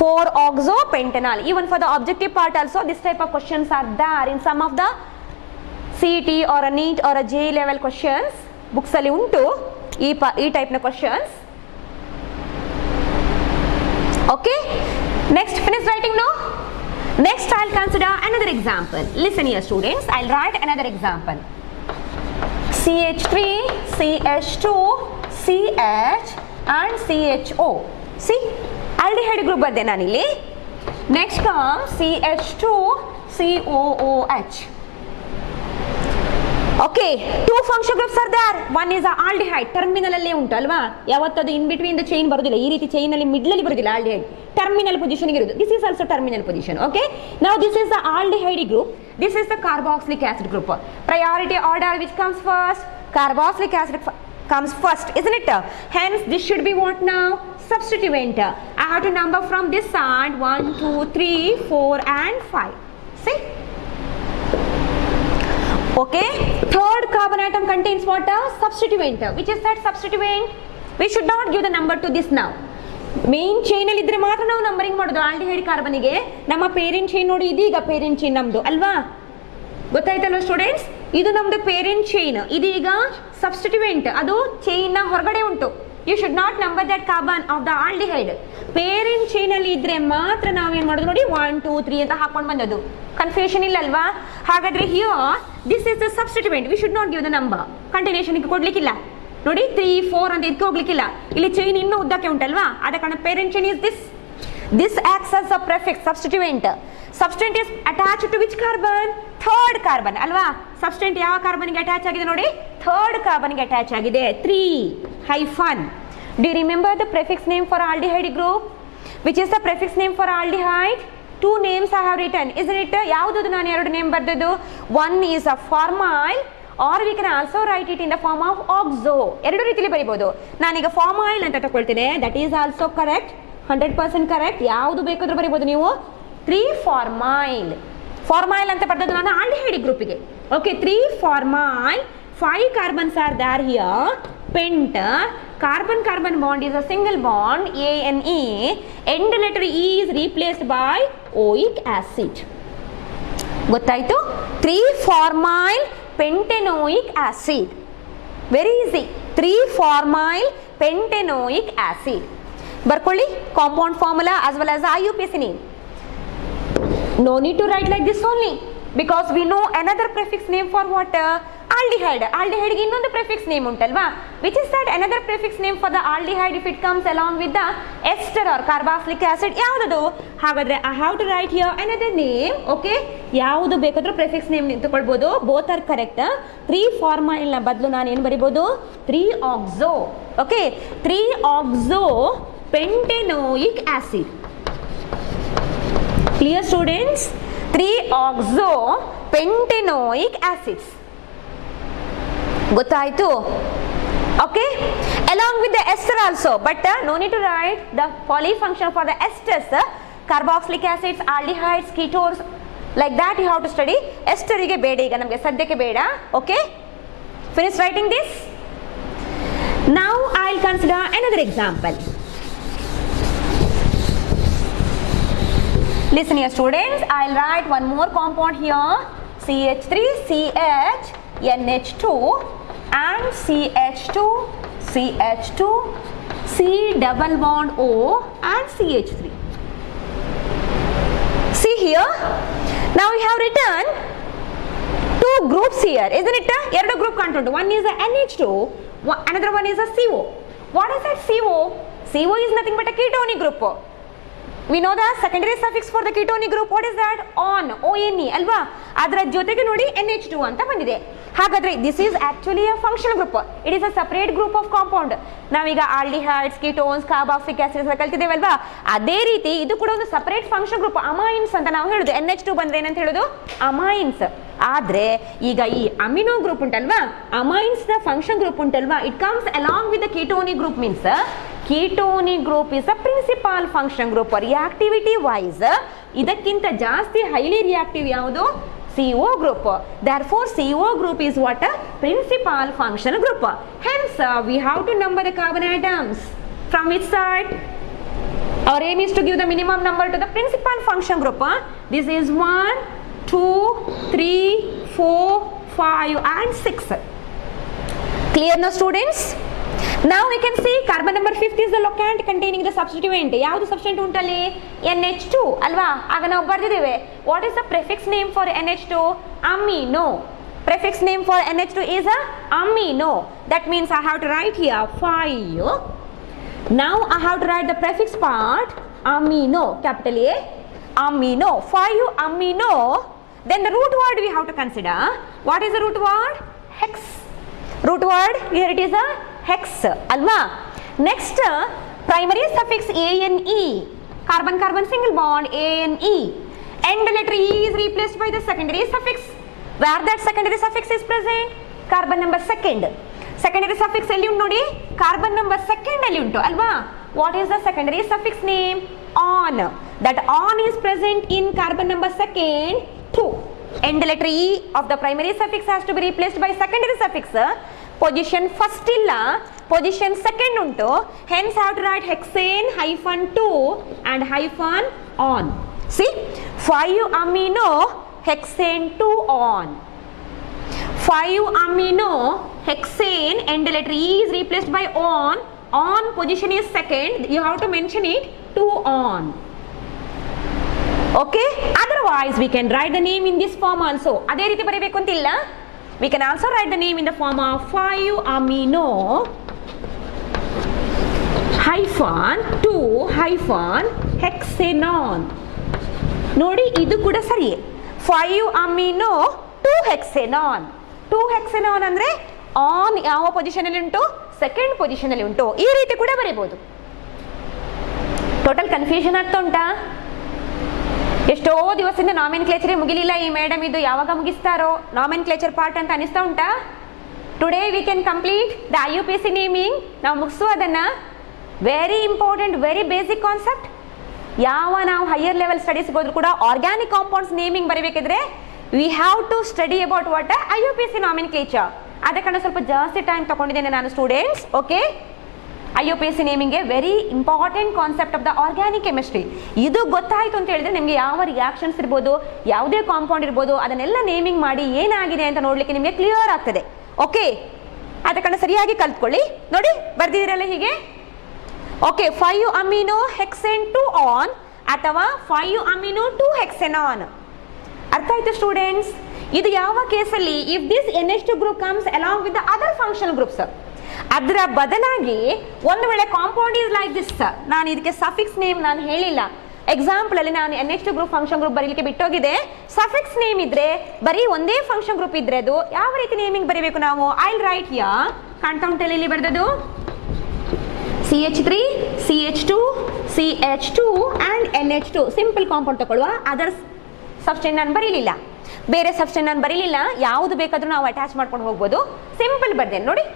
4 oxo pentanal. Even for the objective part also this type of questions are there in some of the CET or a NEET or a JEE level questions. Books ಅಲ್ಲಿ ಉಂಟು ಈ ಟೈಪ್ ನ questions. Okay? Next, finish writing now. Next I'll consider another example. Listen here students, I'll write another example. CH3, CH2, CH and CHO. See, aldehyde group ಬರ್ದೆ ನಾನಿಲ್ಲಿ. Next comes CH2, COOH. Okay, 2 function groups are there. One is a aldehyde, terminal ಅಲ್ಲಿ ಉಂಟು ಅಲ್ವಾ? ಯಾವತ್ತದು in between the chain ಬರೋದಿಲ್ಲ. ಈ ರೀತಿ chain ಅಲ್ಲಿ middle ಅಲ್ಲಿ ಬರೋದಿಲ್ಲ aldehyde. Terminal position ಗೆ ಇರೋದು. This is also terminal position. Okay? Now this is the aldehyde group. This is the carboxylic acid group. Priority order which comes first? Carboxylic acid comes first, isn't it? Hence this should be what now? Substituent. I have to number from this side 1, 2, 3, 4 and 5. See? Okay, third carbon atom contains what? Substituent. Which is that substituent? We should not give the number to this now. Main chain ಅಲ್ಲಿ ಇದ್ರೆ ಮಾತ್ರ ನಾವು ನಂಬರಿಂಗ್ ಮಾಡೋದು. ಆಲ್ಡಿಹೈಡ್ ಕಾರ್ಬನ್ಗೆ ನಮ್ಮ parent chain ನೋಡಿ, ಇದೀಗ parent chain ನಮ್ದು ಅಲ್ವಾ? ಗೊತ್ತಾಯ್ತಲ್ವ ಸ್ಟೂಡೆಂಟ್ಸ್? ಇದು ನಮ್ದು ಪೇರೆಂಟ್ ಚೈನ್, ಇದೀಗ ಸಬ್ಸ್ಟಿಟ್ಯೂಯೆಂಟ್, ಅದು ಚೈನ್ ನ ಹೊರಗಡೆ ಉಂಟು. You should not number that carbon of the aldehyde. Parent chain ಅಲ್ಲಿ ಇದ್ರೆ ಮಾತ್ರ ನಾವೇನ್ ಮಾಡೋದು ನೋಡಿ, 1, 2, 3 ಅಂತ ಹಾಕೊಂಡು ಬಂದದ್ದು. ಕನ್ಫ್ಯೂಷನ್ ಇಲ್ಲ ಅಲ್ವಾ? ಹಾಗಾದ್ರೆ here this is the substituent. We should not give the number. Continuation ಕೊಡ್ಲಿಕ್ಕಿಲ್ಲ ನೋಡಿ, 3, 4 ಅಂತ ಇದಕ್ಕೆ ಹೋಗ್ಲಿಕ್ಕಿಲ್ಲ. ಇಲ್ಲಿ ಚೈನ್ ಇನ್ನೂ ಉದ್ದಕ್ಕೆ ಉಂಟಲ್ವಾ? ಆದ ಕಾರಣ parent chain is this. This acts as a prefix, substituent. Substituent is attached to which carbon? Third carbon ಅಲ್ವಾ? Substituent ಯಾವ ಕಾರ್ಬನ್ ಗೆ ಅಟ್ಯಾಚ್ ಆಗಿದೆ ನೋಡಿ? ಥರ್ಡ್ ಕಾರ್ಬನ್ ಗೆ ಅಟ್ಯಾಚ್ ಆಗಿದೆ. 3-. Do you remember the prefix name for aldehyde group? Which is the prefix name for aldehyde? 2 names I have written, isn't it? ಯಾವುದು ನಾನು 2 ನೇಮ್ ಬರ್ದದ್ದು? One is a formyl or we can also write it in the form of oxo. ಎರಡು ರೀತಿಯಲ್ಲಿ ಬರೀಬಹುದು. ನಾನೀಗ formyl ಅಂತ ತಗೊಳ್ತೇನೆ. That is also correct. 100% correct. ಯಾವುದು ಬೇಕಾದ್ರೂ ಬರೀಬಹುದು ನೀವು. 3-formyl. ಫಾರ್ಮೈಲ್ ಅಂತ ಬರ್ತದ್ದು ನಾನು ಆಲ್ಡಿಹೈಡ್ ಗ್ರೂಪಿಗೆ. Okay, 3-formyl. 5 carbons are there here. Pent. Carbon carbon bond is a single bond, ANE. End letter E is replaced by oic acid. ಗೊತ್ತಾಯ್ತು? 3-formyl pentanoic acid. Very easy. 3-formyl pentanoic acid. ಬರ್ಕೊಳ್ಳಿ compound formula as well as IUPAC name. No need to write like this only, because we know another prefix name for what? Aldehyde. ಆಲ್ಡಿಹೈಡ್ಗೆ ಇನ್ನೊಂದು prefix name ಉಂಟಲ್ವಾ, which is that another prefix name for the aldehyde if it comes along with the ester or carboxylic acid? ಯಾವುದದು? ಹಾಗಾದ್ರೆ I have to write here another name. Okay, ಯಾವುದು ಬೇಕಾದ್ರೂ prefix name ತಗೊಳ್ಬೋದು, both are correct. Three formyl ನ ಬದಲು ನಾನು ಏನು ಬರಿಬೋದು? Three oxo. Okay, three oxo pentenoic acid. Clear students? 3-oxo pentanoic acids. ಗೊತ್ತಾಯ್ತು? Okay, along with the ester also, but no need to write the polyfunction for the esters, carboxylic acids, aldehydes, ketones, like that you have to study. Ester ಗೆ ಬೇಡ, ಈಗ ನಮಗೆ ಸದ್ಯಕ್ಕೆ ಬೇಡ. Okay, finish writing this. Now I'll consider another example. Listen here students, I'll write one more compound here, CH3, CH, NH2 and CH2, CH2, C double bond O and CH3. See here, now we have written two groups here, isn't it? ಎರಡು group content, one is a NH2, another one is a CO. What is that CO? CO is nothing but a ketonic group. We know the secondary suffix for the ketonic group. What is that? On, O-N-E ಅಲ್ವಾ? ಅದರ ಜೊತೆಗೆ ನೋಡಿ NH2 ಅಂತ ಬಂದಿದೆ. ಹಾಗಾದ್ರೆ this is actually a functional group. It is a separate group of compound. ನಾವೀಗ aldehydes, ketones, carboxylic acids ಕಲ್ತಿದ್ದೇವಲ್ವಾ, ಅದೇ ರೀತಿ ಇದು ಕೂಡ ಒಂದು ಸಪರೇಟ್ ಫಂಕ್ಷನ್ ಗ್ರೂಪ್, ಅಮೈನ್ಸ್ ಅಂತ ನಾವು ಹೇಳುದು. NH2 ಬಂದ್ರೆ ಏನಂತ ಹೇಳುದು? ಅಮೈನ್ಸ್. ಆದ್ರೆ ಈಗ ಈ ಅಮಿನೋ ಗ್ರೂಪ್ ಉಂಟಲ್ವಾ, ಅಮೈನ್ಸ್ ನ ಫಂಕ್ಷನ್ ಗ್ರೂಪ್ ಉಂಟಲ್ವಾ, it comes along with the ketonic group. Means ketonic group is a principal function group. Reactivity wise ಇದಕ್ಕಿಂತ ಜಾಸ್ತಿ highly reactive ಯಾವುದು? CO group. Therefore CO group is what? A principal functional group. Hence we have to number the carbon atoms. From which side? Our aim is to give the minimum number to the principal function group. This is 1, 2, 3, 4, 5 and 6. Clear now students? Now we can see carbon number 5 is the locant containing the substituent. ಯಾವುದು substituent ಉಂಟಲ್ಲಿ? NH2 ಅಲ್ವಾ? ಆಗ ನಾವು ಬರೆದಿದ್ದೇವೆ. What is the prefix name for NH2? Amino. Prefix name for NH2 is a amino. That means I have to write here 5. Now I have to write the prefix part amino, capital A, amino, 5 amino. Then the root word we have to consider. What is the root word? Hex. Root word here it is a hex alva. Next primary suffix ane, carbon carbon single bond ane, end letter E is replaced by the secondary suffix. Where that secondary suffix is present? Carbon number second. Secondary suffix elli undu nodi, carbon number second elli untu alva. What is the secondary suffix name? On. That on is present in carbon number second 2. End letter E of the primary suffix has to be replaced by secondary suffix. Position first illa, position second untu. Hence I have to write hexane hyphen 2 and hyphen on. See, 5 amino hexane 2 on. 5 amino hexane end letter E is replaced by on. On position is second. You have to mention it 2 on. Okay, otherwise we can write the name in this form also. ಅದೇ ರೀತಿ ಬರೀಬೇಕು ಅಂತಿಲ್ಲ. We can also write the name in the form of 5 amino hyphen 2 hyphen hexanon. ನೋಡಿ ಇದು ಕೂಡ ಸರಿಯೇ. 5 amino 2 hexanon. 2 hexanon ಅಂದ್ರೆ on ಯಾವ ಪೊಸಿಷನ್ ಅಲ್ಲಿ ಉಂಟು? ಸೆಕೆಂಡ್ ಪೊಸಿಷನ್ ಅಲ್ಲಿ ಉಂಟು. ಈ ರೀತಿ ಕೂಡ ಬರೀಬಹುದು. ಟೋಟಲ್ ಕನ್ಫ್ಯೂಷನ್ ಆಗ್ತಾ ಉಂಟಾ? ಎಷ್ಟೋ ದಿವಸದಿಂದ ನಾಮೆನ್ಕ್ಲೇಚರ್ ಮುಗಿಲಿಲ್ಲ ಈ ಮೇಡಮ್, ಇದು ಯಾವಾಗ ಮುಗಿಸ್ತಾರೋ ನಾಮೆನ್ಕ್ಲೇಚರ್ ಪಾರ್ಟ್ ಅಂತ ಅನಿಸ್ತಾ ಉಂಟಾ? Today we can complete the IUPAC naming. ನಾವು ಮುಗಿಸುವ ಅದನ್ನ. Very important, very basic concept. ಯಾವ ನಾವು ಹೈಯರ್ ಲೆವೆಲ್ ಸ್ಟಡೀಸ್ಗೆ ಹೋದ್ರು ಕೂಡ ಆರ್ಗ್ಯಾನಿಕ್ ಕಾಂಪೌಂಡ್ಸ್ ನೇಮಿಂಗ್ ಬರೀಬೇಕಿದ್ರೆ we have to study about what IUPAC nomenclature. ಅದಕ್ಕೆ ಸ್ವಲ್ಪ ಜಾಸ್ತಿ ಟೈಮ್ ತಗೊಂಡಿದ್ದೇನೆ ನಾನು ಸ್ಟೂಡೆಂಟ್ಸ್. ಓಕೆ, IUPAC ನೇಮಿಂಗ್ಗೆ very important concept of the organic chemistry. ಇದು ಗೊತ್ತಾಯಿತು ಅಂತ ಹೇಳಿದ್ರೆ ನಿಮಗೆ ಯಾವ ರಿಯಾಕ್ಷನ್ಸ್ ಇರ್ಬೋದು, ಯಾವುದೇ ಕಾಂಪೌಂಡ್ ಇರ್ಬೋದು, ಅದನ್ನೆಲ್ಲ ನೇಮಿಂಗ್ ಮಾಡಿ ಏನಾಗಿದೆ ಅಂತ ನೋಡ್ಲಿಕ್ಕೆ ನಿಮಗೆ ಕ್ಲಿಯರ್ ಆಗ್ತದೆ. ಓಕೆ, ಅದಕ್ಕೆ ಸರಿಯಾಗಿ ಕಲ್ತ್ಕೊಳ್ಳಿ. ನೋಡಿ ಬರ್ದಿದ್ದೀರಲ್ಲ ಹೀಗೆ. ಓಕೆ, 5 amino hexane 2 on ಅಥವಾ 5 amino 2 hexanon. ಅರ್ಥ ಆಯ್ತು ಸ್ಟೂಡೆಂಟ್ಸ್? ಇದು ಯಾವ ಕೇಸಲ್ಲಿ if this NH2 group comes along with the other functional groups. ಅದರ ಬದಲಾಗಿ ಒಂದು ವೇಳೆ ಕಾಂಪೌಂಡ್ ಇಸ್ ಲೈಕ್ ದಿಸ್, ನಾನು ಇದಕ್ಕೆ ಸಫಿಕ್ಸ್ ನೇಮ್ ನಾನು ಹೇಳಿಲ್ಲ. ಎಕ್ಸಾಂಪಲ್ ಅಲ್ಲಿ ನಾನು NH2 ಗ್ರೂಪ್ ಫಂಕ್ಷನ್ ಗ್ರೂಪ್ ಬರೀಲಿಕ್ಕೆ ಬಿಟ್ಟೋಗಿದೆ. ಸಫಿಕ್ಸ್ ನೇಮ್ ಇದ್ರೆ ಬರೀ ಒಂದೇ ಫಂಕ್ಷನ್ ಗ್ರೂಪ್ ಇದ್ರೆ ಅದು ಯಾವ ರೀತಿ ನೇಮಿಂಗ್ ಬರೀಬೇಕು ನಾವು? ಐ ವಿಲ್ ರೈಟ್ ಹಿಯರ್, ಕಾಣ್ತಾ ಉಂಟಲ್ಲಿ ಇಲ್ಲಿ ಬರೆದದ್ದು CH3, CH2, CH2 and NH2 simple compound ತಗೊಳ್ಳುವ. ಅದರ್ಸ್ ಸಬ್ಸ್ಟೆನ್ಸ್ ನಾನು ಬರೀಲಿಲ್ಲ, ಬೇರೆ ಸಬ್ಸ್ಟೆನ್ಸ್ ನಾನು ಬರೀಲಿಲ್ಲ. ಯಾವುದು ಬೇಕಾದ್ರೂ ನಾವು ಅಟ್ಯಾಚ್ ಮಾಡ್ಕೊಂಡು ಹೋಗ್ಬೋದು. ಸಿಂಪಲ್ ಬರ್ದೇನೆ ನೋಡಿ.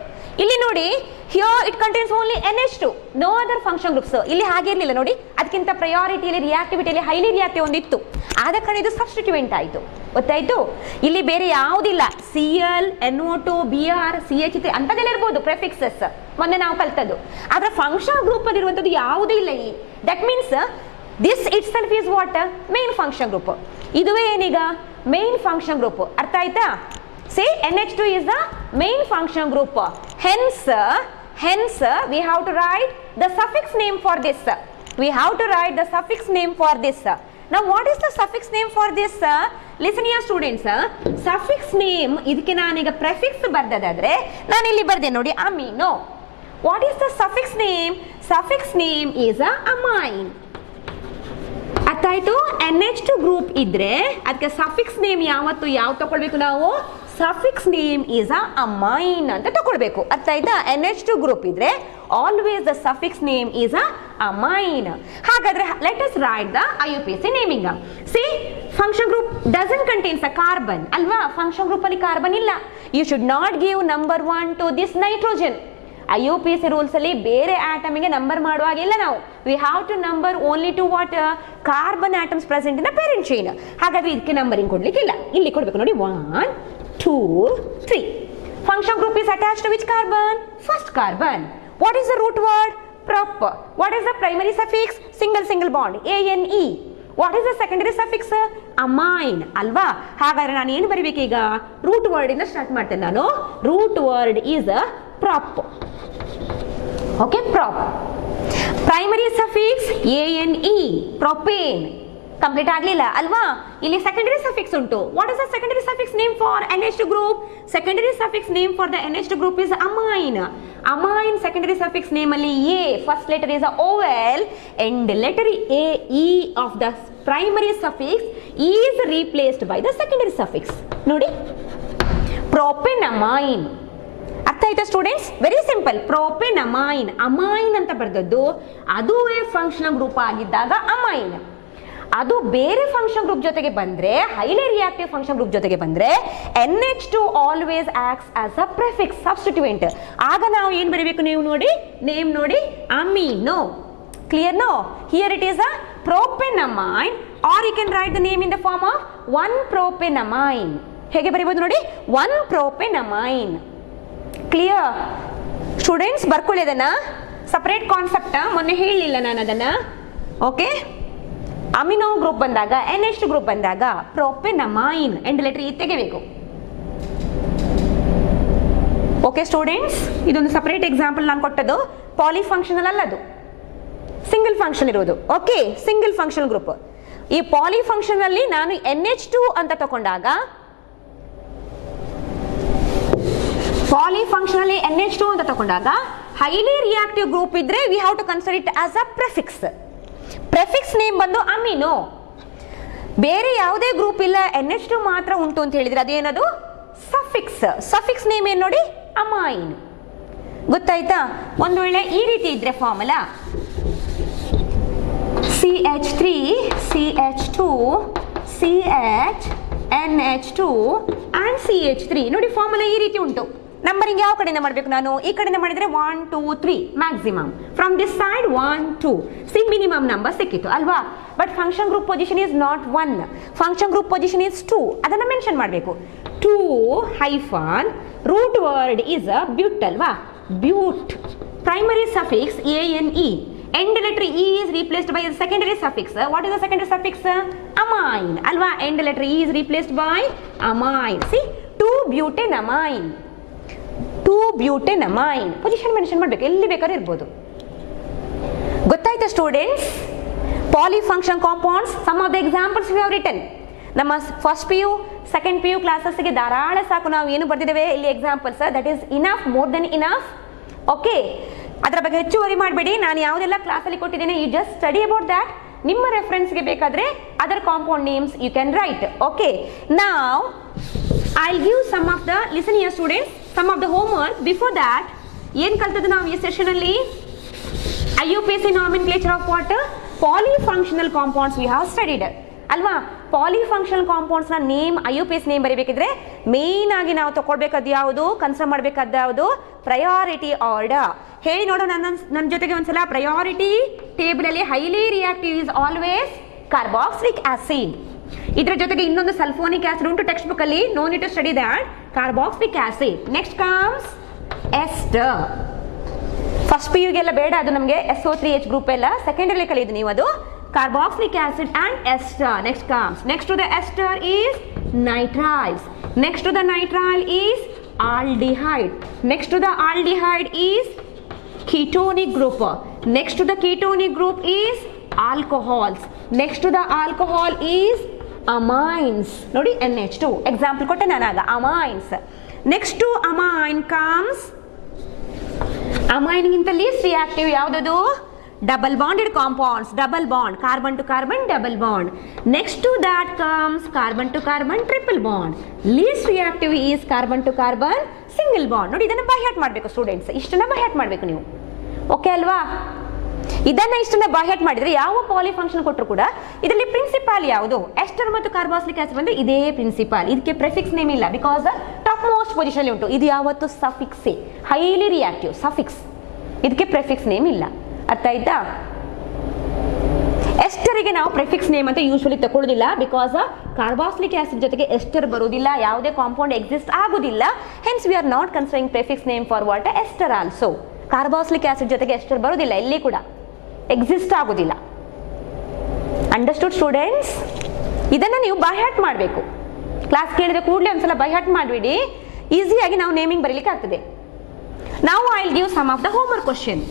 ಇಲ್ಲಿ ನೋಡಿ, here it contains only NH2, no other function groups. ಇಲ್ಲಿ ಹಾಗೆ ಇರಲಿಲ್ಲ ನೋಡಿ, ಅದಕ್ಕಿಂತ ಪ್ರಯಾರಿಟಿಯಲ್ಲಿ ರಿಯಾಕ್ಟಿವಿಟಿಯಲ್ಲಿ ಹೈಲಿ ರಿಯಾಕ್ಟಿವ್ ಒಂದಿತ್ತು, ಆದ ಕಾರಣ ಇದು ಸಬ್ಸ್ಟಿಟ್ಯೂಯೆಂಟ್ ಆಯಿತು. ಗೊತ್ತಾಯ್ತು? ಇಲ್ಲಿ ಬೇರೆ ಯಾವುದಿಲ್ಲ, Cl, NO2, Br, CH3 ಅಂತದೆಲ್ಲ ಇರ್ಬೋದು ಪ್ರೆಫಿಕ್ಸಸ್, ಮೊನ್ನೆ ನಾವು ಕಲ್ತದ್ದು. ಆದ್ರೆ ಫಂಕ್ಷನ್ ಗ್ರೂಪ್ ಅಲ್ಲಿ ಇರುವಂತದ್ದು ಯಾವುದೂ ಇಲ್ಲ ಇಲ್ಲಿ. That means this it self is what? Main function group. ಇದುವೇ ಏನೀಗ ಮೇನ್ ಫಂಕ್ಷನ್ ಗ್ರೂಪ್. ಅರ್ಥ ಆಯ್ತಾ? See, NH2 is the main function group. Hence, we have to write the suffix name for this. We have to write the suffix name for this. Now, what is the suffix name for this? Listen here, students. Suffix name, ಇದಕ್ಕೆ ನಾನೀಗ prefix ಬರ್ದದಾದ್ರೆ ನಾನು ಇಲ್ಲಿ ಬರ್ದೆ ನೋಡಿ, amino. What is the suffix name? Suffix name is a amine. ಅರ್ಥ ಆಯ್ತು? NH2 group ಇದ್ರೆ ಅದಕ್ಕೆ ಸಫಿಕ್ಸ್ ನೇಮ್ ಯಾವತ್ತು ಯಾವ ತಗೊಳ್ಬೇಕು ನಾವು? Suffix name is a amine ಅಂತ ತಗೊಳ್ಬೇಕು. ಅರ್ಥ ಆಯ್ತಾ? NH2 ಗ್ರೂಪ್ ಇದ್ರೆ always the suffix name is a amine. ಹಾಗಾದ್ರೆ let us write the IUPAC naming. See, function group doesn't contains a carbon ಅಲ್ವಾ? ಫಂಕ್ಷನ್ ಗ್ರೂಪ್ ಅಲ್ಲಿ ಕಾರ್ಬನ್ ಇಲ್ಲ. You should not give number 1 to this nitrogen. IUPAC rules ಅಲ್ಲಿ ಬೇರೆ ಆಟಮಿಗೆ number ಮಾಡುವಾಗಿಲ್ಲ ನಾವು. We have to number only to what? Carbon atoms present in the parent chain. ಹಾಗಾದ್ರೆ ಇದಕ್ಕೆ ನಂಬರಿಂಗ್ ಕೊಡ್ಲಿಕ್ಕಿಲ್ಲ, ಇಲ್ಲಿ ಕೊಡ್ಬೇಕು ನೋಡಿ, 1, 2, 3. Function group is attached to which carbon? First carbon. What is the root word? Prop. What is the primary suffix? Single bond, ANE. What is the secondary suffix? Amine ಅಲ್ವಾ? ಹಾಗಾದ್ರೆ ನಾನು ಏನು ಬರೀಬೇಕೀಗ? ರೂಟ್ ವರ್ಡ್ ಇಂದ start ಮಾಡ್ತೇನೆ ನಾನು. Root word is a prop. Okay, prop. Primary suffix ANE, propane. Complete ಆಗಲಿಲ್ಲ ಅಲ್ವಾ? ಇಲ್ಲಿ ಸೆಕೆಂಡರಿ ಸಫಿಕ್ಸ್ ಉಂಟು. What is the secondary suffix name for NH2 group? Secondary suffix name for the NH2 group is amine. Amine secondary suffix name ಅಲ್ಲಿ A, first letter is vowel and letter E of the primary suffix is replaced by the secondary suffix. ನೋಡಿ, propenamine. ಅರ್ಥ ಆಯ್ತಾ students? Very simple. Propenamine, amine ಅಂತ ಬರೆದದ್ದು ಅದುವೇ functional group ಆಗಿದ್ದಾಗ ಅಮೈನ್. ಅದು ಬೇರೆ ಫಂಕ್ಷನ್ ಗ್ರೂಪ್ ಜೊತೆಗೆ ಬಂದ್ರೆ, ಹೈಲಿ ರಿಯಾಕ್ಟಿವ್ ಫಂಕ್ಷನ್ ಗ್ರೂಪ್ ಜೊತೆಗೆ ಬಂದ್ರೆ NH2 always acts as a prefix, substituent. ಆಗ ನಾವು ಏನ್ ಬರೀಬೇಕು? ನೀವು ನೋಡಿ, ನೇಮ್ ನೋಡಿ, amino. Clear no? Here it is a propenamine, or you can write the name in the form of 1 propenamine. ಹೇಗೆ ಬರೀಬಹುದು ನೋಡಿ? 1 ಪ್ರೊಪೆನಮೈನ್. Clear students? ಬರ್ಕೊಳ್ಳಿ ಅದನ್ನ, ಸಪರೇಟ್ ಕಾನ್ಸೆಪ್ಟ್, ಮೊನ್ನೆ ಹೇಳಲಿಲ್ಲ ನಾನು ಅದನ್ನ. ಓಕೆ, ಅಮಿನೋ ಗ್ರೂಪ್ ಬಂದಾಗ, NH2 ಗ್ರೂಪ್ ಬಂದಾಗ ಪ್ರೊಪೆನಮೈನ್ ಎಂಡ್ ಲೆಟರ್ E ತೆಗೆಬೇಕು. ಓಕೆ ಸ್ಟೂಡೆಂಟ್ಸ್, ಇದೊಂದು ಸಪರೇಟ್ ಎಕ್ಸಾಂಪಲ್ ನಾನು ಕೊಟ್ಟದ್ದು. ಪಾಲಿಫಂಕ್ಷನಲ್ ಅಲ್ಲದು, ಸಿಂಗಲ್ ಫಂಕ್ಷನ್ ಇರೋದು. Okay, single function group. ಈ ಪಾಲಿಫಂಕ್ಷನ್ ಅಲ್ಲಿ ನಾನು NH2 ಅಂತ ತಗೊಂಡಾಗ, ಪಾಲಿಫಂಕ್ಷನ್ NH2 ಅಂತ ತಗೊಂಡಾಗ ಹೈಲಿ ರಿಯಾಕ್ಟಿವ್ ಗ್ರೂಪ್ ಇದ್ರೆ we have to consider it as a prefix. Prefix name ಬಂದು ಅಮಿನೋ. ಬೇರೆ ಯಾವುದೇ ಗ್ರೂಪ್ ಇಲ್ಲ, NH2 ಮಾತ್ರ ಉಂಟು ಅಂತ ಹೇಳಿದ್ರೆ ಅದೇನದು? ಸಫಿಕ್ಸ್. ಸಫಿಕ್ಸ್ ನೇಮ್ ಏನು ನೋಡಿ? ಅಮೈನ್. ಗೊತ್ತಾಯ್ತಾ? ಒಂದು ವೇಳೆ ಈ ರೀತಿ ಇದ್ರೆ formula CH3, CH2, CH, NH2 and CH3. ನೋಡಿ, ಫಾರ್ಮುಲಾ ಈ ರೀತಿ ಉಂಟು. ನಂಬರಿಂಗ್ ಯಾವ ಕಡೆಯಿಂದ ಮಾಡಬೇಕು ನಾನು? ಈ ಕಡೆಯಿಂದ ಮಾಡಿದ್ರೆ 1, 2, 3 maximum. From this side 1, 2. See, minimum number ಸಿಕ್ಕಿತ್ತು ಅಲ್ವಾ? But function group position is not 1. Function group position is 2. ಅದನ್ನು ಮೆನ್ಷನ್ ಮಾಡಬೇಕು. 2 hyphen root word is but ಅಲ್ವಾ? But. Primary suffix ANE. End letter E is replaced by the secondary suffix. What is the secondary suffix? Amine. Alva. End letter E is replaced by amine. See, 2-butanamine. 2-butanamine. Position mention ಮಾಡಬೇಕು, ಎಲ್ಲಿ ಬೇಕಾದ್ರೂ ಇರಬಹುದು. ಗೊತ್ತಾಯ್ತಾ students? Polyfunction compounds. Some of the examples we have written. ನಮ್ಮ first P U second P U ಕ್ಲಾಸಸ್ಗೆ ಧಾರಾಳ ಸಾಕು. ನಾವು ಏನು ಬರ್ತಿದ್ದೇವೆ ಇಲ್ಲಿ examples, that is enough, more than enough. Okay, ಅದರ ಬಗ್ಗೆ ಹೆಚ್ಚು ವರಿ ಮಾಡಬೇಡಿ. ನಾನು ಯಾವುದೆಲ್ಲ ಕ್ಲಾಸಲ್ಲಿ ಕೊಟ್ಟಿದ್ದೇನೆ, you just study about that. ನಿಮ್ಮ ರೆಫರೆನ್ಸ್ಗೆ ಬೇಕಾದರೆ other compound names you can write. Okay, now I give some of the, listen here students, some of the home work. Before that ಏನು ಕಲ್ತದ್ದು ನಾವು ಈ ಸೆಷನಲ್ಲಿ? IUPAC nomenclature of what? Polyfunctional compounds we have studied ಅಲ್ವಾ. Polyfunctional compounds ನ name, IUPAC name ಬರೀಬೇಕಿದ್ರೆ main ಆಗಿ ನಾವು ತಗೊಳ್ಬೇಕಾದ ಯಾವುದು, ಕನ್ಸಿಡರ್ ಮಾಡಬೇಕಾದ ಯಾವುದು? Priority order. ಹೇಳಿ ನೋಡೋಣ ನನ್ನ ಜೊತೆಗೆ ಒಂದ್ಸಲ. ಪ್ರಯಾರಿಟಿ ಟೇಬಲ್ ಅಲ್ಲಿ highly reactive is always carboxylic acid. ಇದರ ಜೊತೆಗೆ ಇನ್ನೊಂದು ಸಲ್ಫೋನಿಕ್ ಆಸಿಡ್ ಉಂಟು ಟೆಕ್ಸ್ಟ್ ಬುಕ್ ಅಲ್ಲಿ, no need to study that. Carboxylic acid. Next comes ester. First P ಯುಗೆಲ್ಲ ಬೇಡ, ಅದು ನಮಗೆ SO3H ಗ್ರೂಪ್ ಎಲ್ಲ ಸೆಕೆಂಡರಿ ಕಲಿಯೋದು ನೀವು. ಅದು carboxylic acid and ester. Next comes, next to the ester is nitriles. Next to the nitrile is aldehyde. Next to the aldehyde is ketonic group. Next to the ketonic group is alcohols. Next to the alcohol is amines. Nodi NH2 example kotte nanaga amines. Next to amine comes, amine ಗಿಂತ least reactive ಯಾವುದು? Double bonded compounds, double bond, carbon to carbon double bond. Next to that comes carbon to carbon triple bond. Least reactive is carbon to carbon single bond. ನೋಡಿ, ಇದನ್ನ by heart ಮಾಡಬೇಕು ಸ್ಟೂಡೆಂಟ್ಸ್. ಇಷ್ಟನ್ನ by heart ಮಾಡಬೇಕು ನೀವು. ಓಕೆ ಅಲ್ವಾ? ಇದನ್ನ ಇಷ್ಟನ್ನ by heart ಮಾಡಿದ್ರೆ ಯಾವ ಪಾಲಿಫಂಕ್ಷನ್ ಕೊಟ್ಟರು ಕೂಡ ಇದರಲ್ಲಿ ಪ್ರಿನ್ಸಿಪಾಲ್ ಯಾವುದು? ಎಸ್ಟರ್ ಮತ್ತು ಕಾರ್ಬಾಕ್ಸಿಲಿಕ್ ಆಸಿಡ್ ಬಂದ್ರೆ ಇದೇ ಪ್ರಿನ್ಸಿಪಾಲ್. ಇದಕ್ಕೆ ಪ್ರೆಫಿಕ್ಸ್ ನೇಮ್ ಇಲ್ಲ, ಬಿಕಾಸ್ ಟಾಪ್ ಮೋಸ್ಟ್ ಪೊಸಿಷನ್ ಉಂಟು. ಇದು ಯಾವತ್ತು ಸಫಿಕ್ಸ್, ಹೈಲಿ ರಿಯಾಕ್ಟಿವ್ ಸಫಿಕ್ಸ್. ಇದಕ್ಕೆ ಪ್ರೆಫಿಕ್ಸ್ ನೇಮ್ ಇಲ್ಲ. ಅರ್ಥ ಆಯ್ತಾ? ಎಸ್ಟರಿಗೆ ನಾವು ಪ್ರೆಫಿಕ್ಸ್ ನೇಮ್ ಅಂತ ಯೂಶುವಲಿ ತಗೊಳ್ಳೋದಿಲ್ಲ, ಬಿಕಾಸ್ ಕಾರ್ಬಾಕ್ಸಿಲಿಕ್ ಆಸಿಡ್ ಜೊತೆಗೆ ಎಸ್ಟರ್ ಬರೋದಿಲ್ಲ, ಯಾವುದೇ ಕಾಂಪೌಂಡ್ ಎಕ್ಸಿಸ್ಟ್ ಆಗೋದಿಲ್ಲ. Hence we are not considering prefix name for what? Ester also. Carboxylic acid ಜೊತೆಗೆ ಎಸ್ಟರ್ ಬರೋದಿಲ್ಲ, ಎಲ್ಲಿ ಕೂಡ ಎಕ್ಸಿಸ್ಟ್ ಆಗೋದಿಲ್ಲ. Understood students? ಇದನ್ನ ನೀವು ಬೈ ಹಾರ್ಟ್ ಮಾಡಬೇಕು. ಕ್ಲಾಸ್ ಕೇಳಿದ್ರೆ ಕೂಡಲೇ ಒಂದ್ಸಲ ಬೈ ಹಾರ್ಟ್ ಮಾಡಿಬಿಡಿ, ಈಸಿಯಾಗಿ ನಾವು ನೇಮಿಂಗ್ ಬರೀಲಿಕ್ಕೆ ಆಗ್ತದೆ. ನಾವು I will give some of the homework question.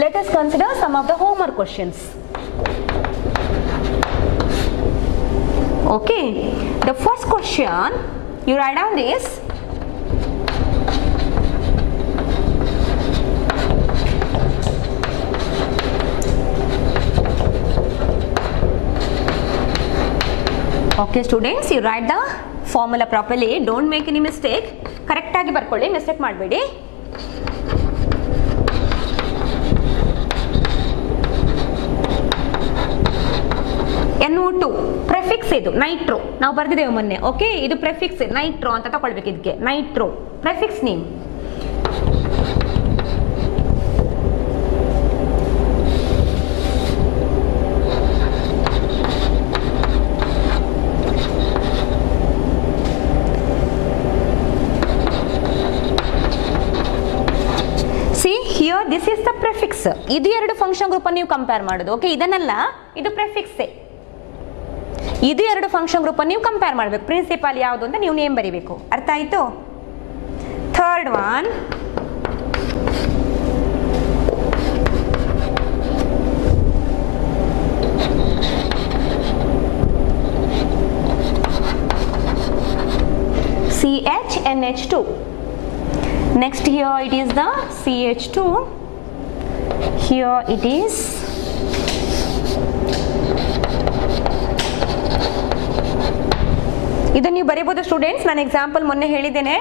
Let us consider some of the homework questions. Okay, the first question, you write down this. Okay students, you write the formula properly, don't make any mistake. Correct ಆಗಿ ಬರ್ಕೊಳ್ಳಿ, ಮಿಸ್ಟೇಕ್ ಮಾಡಬೇಡಿ. NO2 prefix, ಇದು ನೈಟ್ರೋ ನಾವು ಬರ್ದಿದ್ದೇವೆ ಮೊನ್ನೆ. ಓಕೆ, ಇದು prefix Nitro ಅಂತ ತಗೊಳ್ಬೇಕು. ಇದಕ್ಕೆ nitro prefix name. See here, this is the prefix. ಇದು ಎರಡು ಫಂಕ್ಷನ್ ಗ್ರೂಪ್ ಅನ್ನು ನೀವು ಕಂಪೇರ್ ಮಾಡೋದು. ಓಕೆ, ಇದನ್ನೆಲ್ಲ ಇದು ಪ್ರೆಫಿಕ್ಸೇ. ಇದು ಎರಡು ಫಂಕ್ಷನ್ ಗ್ರೂಪ್ ಅನ್ನು ನೀವು ಕಂಪೇರ್ ಮಾಡಬೇಕು. ಪ್ರಿನ್ಸಿಪಾಲ್ ಯಾವುದು ಅಂತ ನೀವು ನೇಮ್ ಬರೀಬೇಕು. ಅರ್ಥ ಆಯ್ತು? Third one, CHNH2. Next here it is the CH2. Here it is ಇದನ್ನು ನೀವು ಬರೀಬಹುದು ಸ್ಟೂಡೆಂಟ್ಸ್. ನಾನು ಎಕ್ಸಾಂಪಲ್ ಮೊನ್ನೆ ಹೇಳಿದ್ದೇನೆ,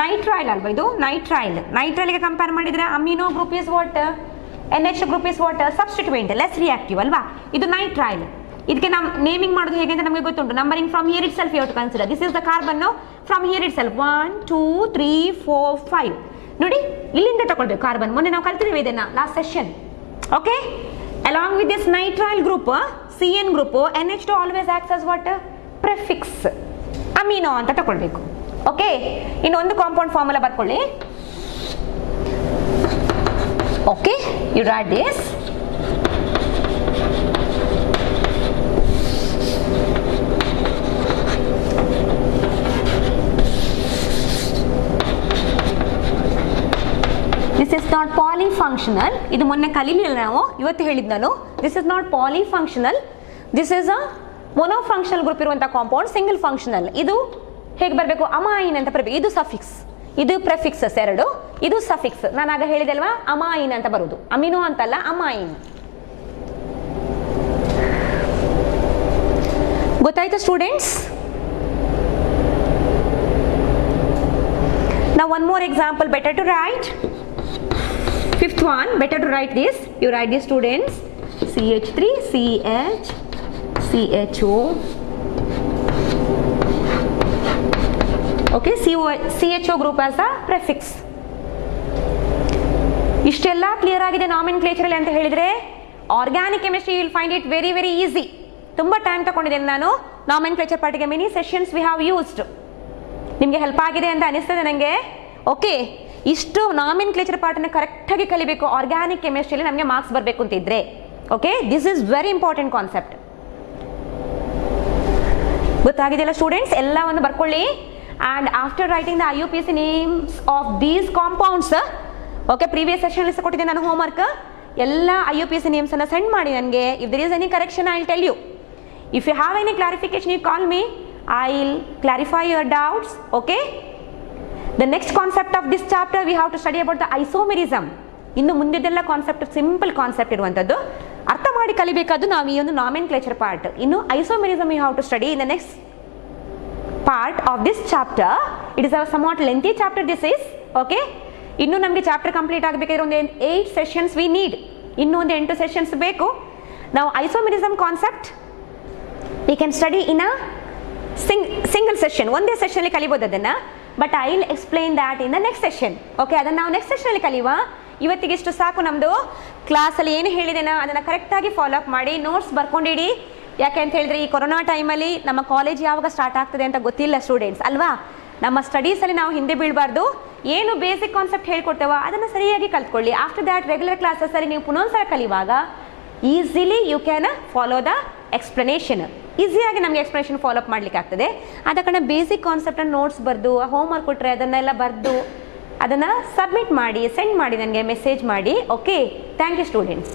ನೈಟ್ರೈಲ್ ಅಲ್ವಾ ಇದು? ನೈಟ್ರೈಲ್ಗೆ ಕಂಪೇರ್ ಮಾಡಿದ್ರೆ amino group is what? NH group is what? Substituent, less reactive ಅಲ್ವಾ? ಇದು ನೈಟ್ರೈಲ್. ಇದಕ್ಕೆ ನಾವು ನೇಮಿಂಗ್ ಮಾಡೋದು ಹೇಗೆ ಅಂತ ನಮಗೆ ಗೊತ್ತುಂಟು. Numbering from here itself you have to consider. This is the carbon from here itself 1 2 3 4 5. ನೋಡಿ, ಇಲ್ಲಿಂದ ತಗೊಳ್ಬೇಕು ಕಾರ್ಬನ್. ಮೊನ್ನೆ ನಾವು ಕಲ್ತಿದ್ದೇವೆ ಇದನ್ನ last session. Okay, along with this nitrile group, CN group, NH2 always acts as what? Prefix. Amino ಅಂತ ತಗೊಳ್ಬೇಕು. Okay, ಇನ್ನೊಂದು ಕಾಂಪೌಂಡ್ ಫಾರ್ಮುಲಾ ಬರ್ಕೊಳ್ಳಿ. Okay, you write this. This is not polyfunctional functional, ಇದು ಮೊನ್ನೆ ಕಲೀಲಿಲ್ಲ ನಾವು, ಇವತ್ತು ಹೇಳಿದ್ದು ನಾನು. This is not polyfunctional, this is a monofunctional group ಇರುವಂಥ ಕಾಂಪೌಂಡ್. ಸಿಂಗಲ್ ಫಂಕ್ಷನಲ್, ಇದು ಹೇಗೆ ಬರಬೇಕು, ಅಮೈನ್ ಅಂತ ಬರಬೇಕು. ಇದು ಸಫಿಕ್ಸ್, ಇದು ಪ್ರೆಫಿಕ್ಸಸ್ ಎರಡು, ಇದು ಸಫಿಕ್ಸ್. ನಾನು ಆಗ ಹೇಳಿದಲ್ವಾ ಅಮೈನ್ ಅಂತ ಬರುವುದು, ಅಮಿನೋ ಅಂತಲ್ಲ, ಅಮೈನ್. ಗೊತ್ತಾಯ್ತು students? Now one more example, better to write. Fifth one, better to write this. You write this, students. CH3, CH, CHO. Okay, CHO group as a prefix. ಇಷ್ಟೆಲ್ಲ ಕ್ಲಿಯರ್ ಆಗಿದೆ ನಾಮಿನ್ಕ್ಲೇಚರ್ ಅಂತ ಹೇಳಿದ್ರೆ organic chemistry will find it very very easy. ತುಂಬ ಟೈಮ್ ತಗೊಂಡಿದ್ದೇನೆ ನಾನು ನಾಮಿನ್ಕ್ಲೇಚರ್ ಪಾರ್ಟಿಗೆ. Many sessions we have used. ನಿಮಗೆ ಹೆಲ್ಪ್ ಆಗಿದೆ ಅಂತ ಅನಿಸ್ತದೆ ನನಗೆ. ಓಕೆ, ಇಷ್ಟು ನಾಮಿನ್ಕ್ಲೇಚರ್ ಪಾರ್ಟನ್ನು ಕರೆಕ್ಟಾಗಿ ಕಲಿಬೇಕು ಆರ್ಗ್ಯಾನಿಕ್ ಕೆಮಿಸ್ಟ್ರಿಯಲ್ಲಿ ನಮಗೆ ಮಾರ್ಕ್ಸ್ ಬರಬೇಕು ಅಂತಿದ್ರೆ. Okay, this is very important concept. ಗೊತ್ತಾಗಿದೆಯಲ್ಲ ಸ್ಟೂಡೆಂಟ್ಸ್? ಎಲ್ಲವನ್ನು ಬರ್ಕೊಳ್ಳಿ. And after writing the IUPAC names of these compounds, okay, previous ಸೆಷನಲ್ಲಿ ಸಹ ಕೊಟ್ಟಿದ್ದೆ ನಾನು ಹೋಮ್ವರ್ಕ್. ಎಲ್ಲ IUPAC ನೇಮ್ಸನ್ನು ಸೆಂಡ್ ಮಾಡಿ ನನಗೆ. If there is any correction I will tell you. If you have any clarification you call me, I will clarify your doubts. Okay, the next concept of this chapter we have to study about the isomerism. ಇನ್ನು ಮುಂದಿದ್ದೆಲ್ಲ concept simple concept ಇರುವಂಥದ್ದು, ಅರ್ಥ ಮಾಡಿ ಕಲಿಬೇಕಾದ್ದು ನಾವು ಈ ಒಂದು nomenclature part. ಇನ್ನು isomerism you have to study in the next part of this chapter. It is a somewhat lengthy chapter this is. Okay, ಇನ್ನು ನಮಗೆ ಚಾಪ್ಟರ್ ಕಂಪ್ಲೀಟ್ ಆಗಬೇಕಾದ್ರೆ ಒಂದು 8 ಸೆಷನ್ಸ್ ವಿ ನೀಡ್. ಇನ್ನೂ ಒಂದು 8 ಸೆಷನ್ಸ್ ಬೇಕು. ನಾವು isomerism concept we can study in a single session, ಒಂದೇ ಸೆಷನಲ್ಲಿ ಕಲಿಬೋದು ಅದನ್ನು. But I will explain that in the next session. Okay, ಅದನ್ನು ನಾವು ನೆಕ್ಸ್ಟ್ ಸೆಷನಲ್ಲಿ ಕಲಿಯುವ. ಇವತ್ತಿಗೆ ಇಷ್ಟು ಸಾಕು. ನಮ್ಮದು ಕ್ಲಾಸಲ್ಲಿ ಏನು ಹೇಳಿದೆನೋ ಅದನ್ನು ಕರೆಕ್ಟಾಗಿ ಫಾಲೋ ಅಪ್ ಮಾಡಿ ನೋಟ್ಸ್ ಬರ್ಕೊಂಡಿಡಿ. ಯಾಕೆ ಅಂತ ಹೇಳಿದ್ರೆ ಈ ಕೊರೋನಾ ಟೈಮಲ್ಲಿ ನಮ್ಮ ಕಾಲೇಜ್ ಯಾವಾಗ ಸ್ಟಾರ್ಟ್ ಆಗ್ತದೆ ಅಂತ ಗೊತ್ತಿಲ್ಲ ಸ್ಟೂಡೆಂಟ್ಸ್ ಅಲ್ವಾ. ನಮ್ಮ ಸ್ಟಡೀಸಲ್ಲಿ ನಾವು ಹಿಂದೆ ಬೀಳಬಾರ್ದು. ಏನು ಬೇಸಿಕ್ ಕಾನ್ಸೆಪ್ಟ್ ಹೇಳ್ಕೊಡ್ತೇವೋ ಅದನ್ನು ಸರಿಯಾಗಿ ಕಲ್ತ್ಕೊಳ್ಳಿ. ಆಫ್ಟರ್ ದ್ಯಾಟ್ ರೆಗ್ಯುಲರ್ ಕ್ಲಾಸಸ್ಸಲ್ಲಿ ನೀವು ಪುನಃ ಕಲಿಯುವಾಗ easily you can follow the explanation. ಈಸಿಯಾಗಿ ನಮಗೆ ಎಕ್ಸ್ಪ್ಲನೇಷನ್ ಫಾಲೋ ಅಪ್ ಮಾಡಲಿಕ್ಕೆ ಆಗ್ತದೆ. ಆದ ಕಾರಣ ಬೇಸಿಕ್ ಕಾನ್ಸೆಪ್ಟನ್ನು ನೋಟ್ಸ್ ಬರೆದು ಹೋಮ್ವರ್ಕ್ ಕೊಟ್ಟರೆ ಅದನ್ನೆಲ್ಲ ಬರೆದು ಅದನ್ನು ಸಬ್ಮಿಟ್ ಮಾಡಿ, ಸೆಂಡ್ ಮಾಡಿ, ನನಗೆ ಮೆಸೇಜ್ ಮಾಡಿ. Okay, thank you students.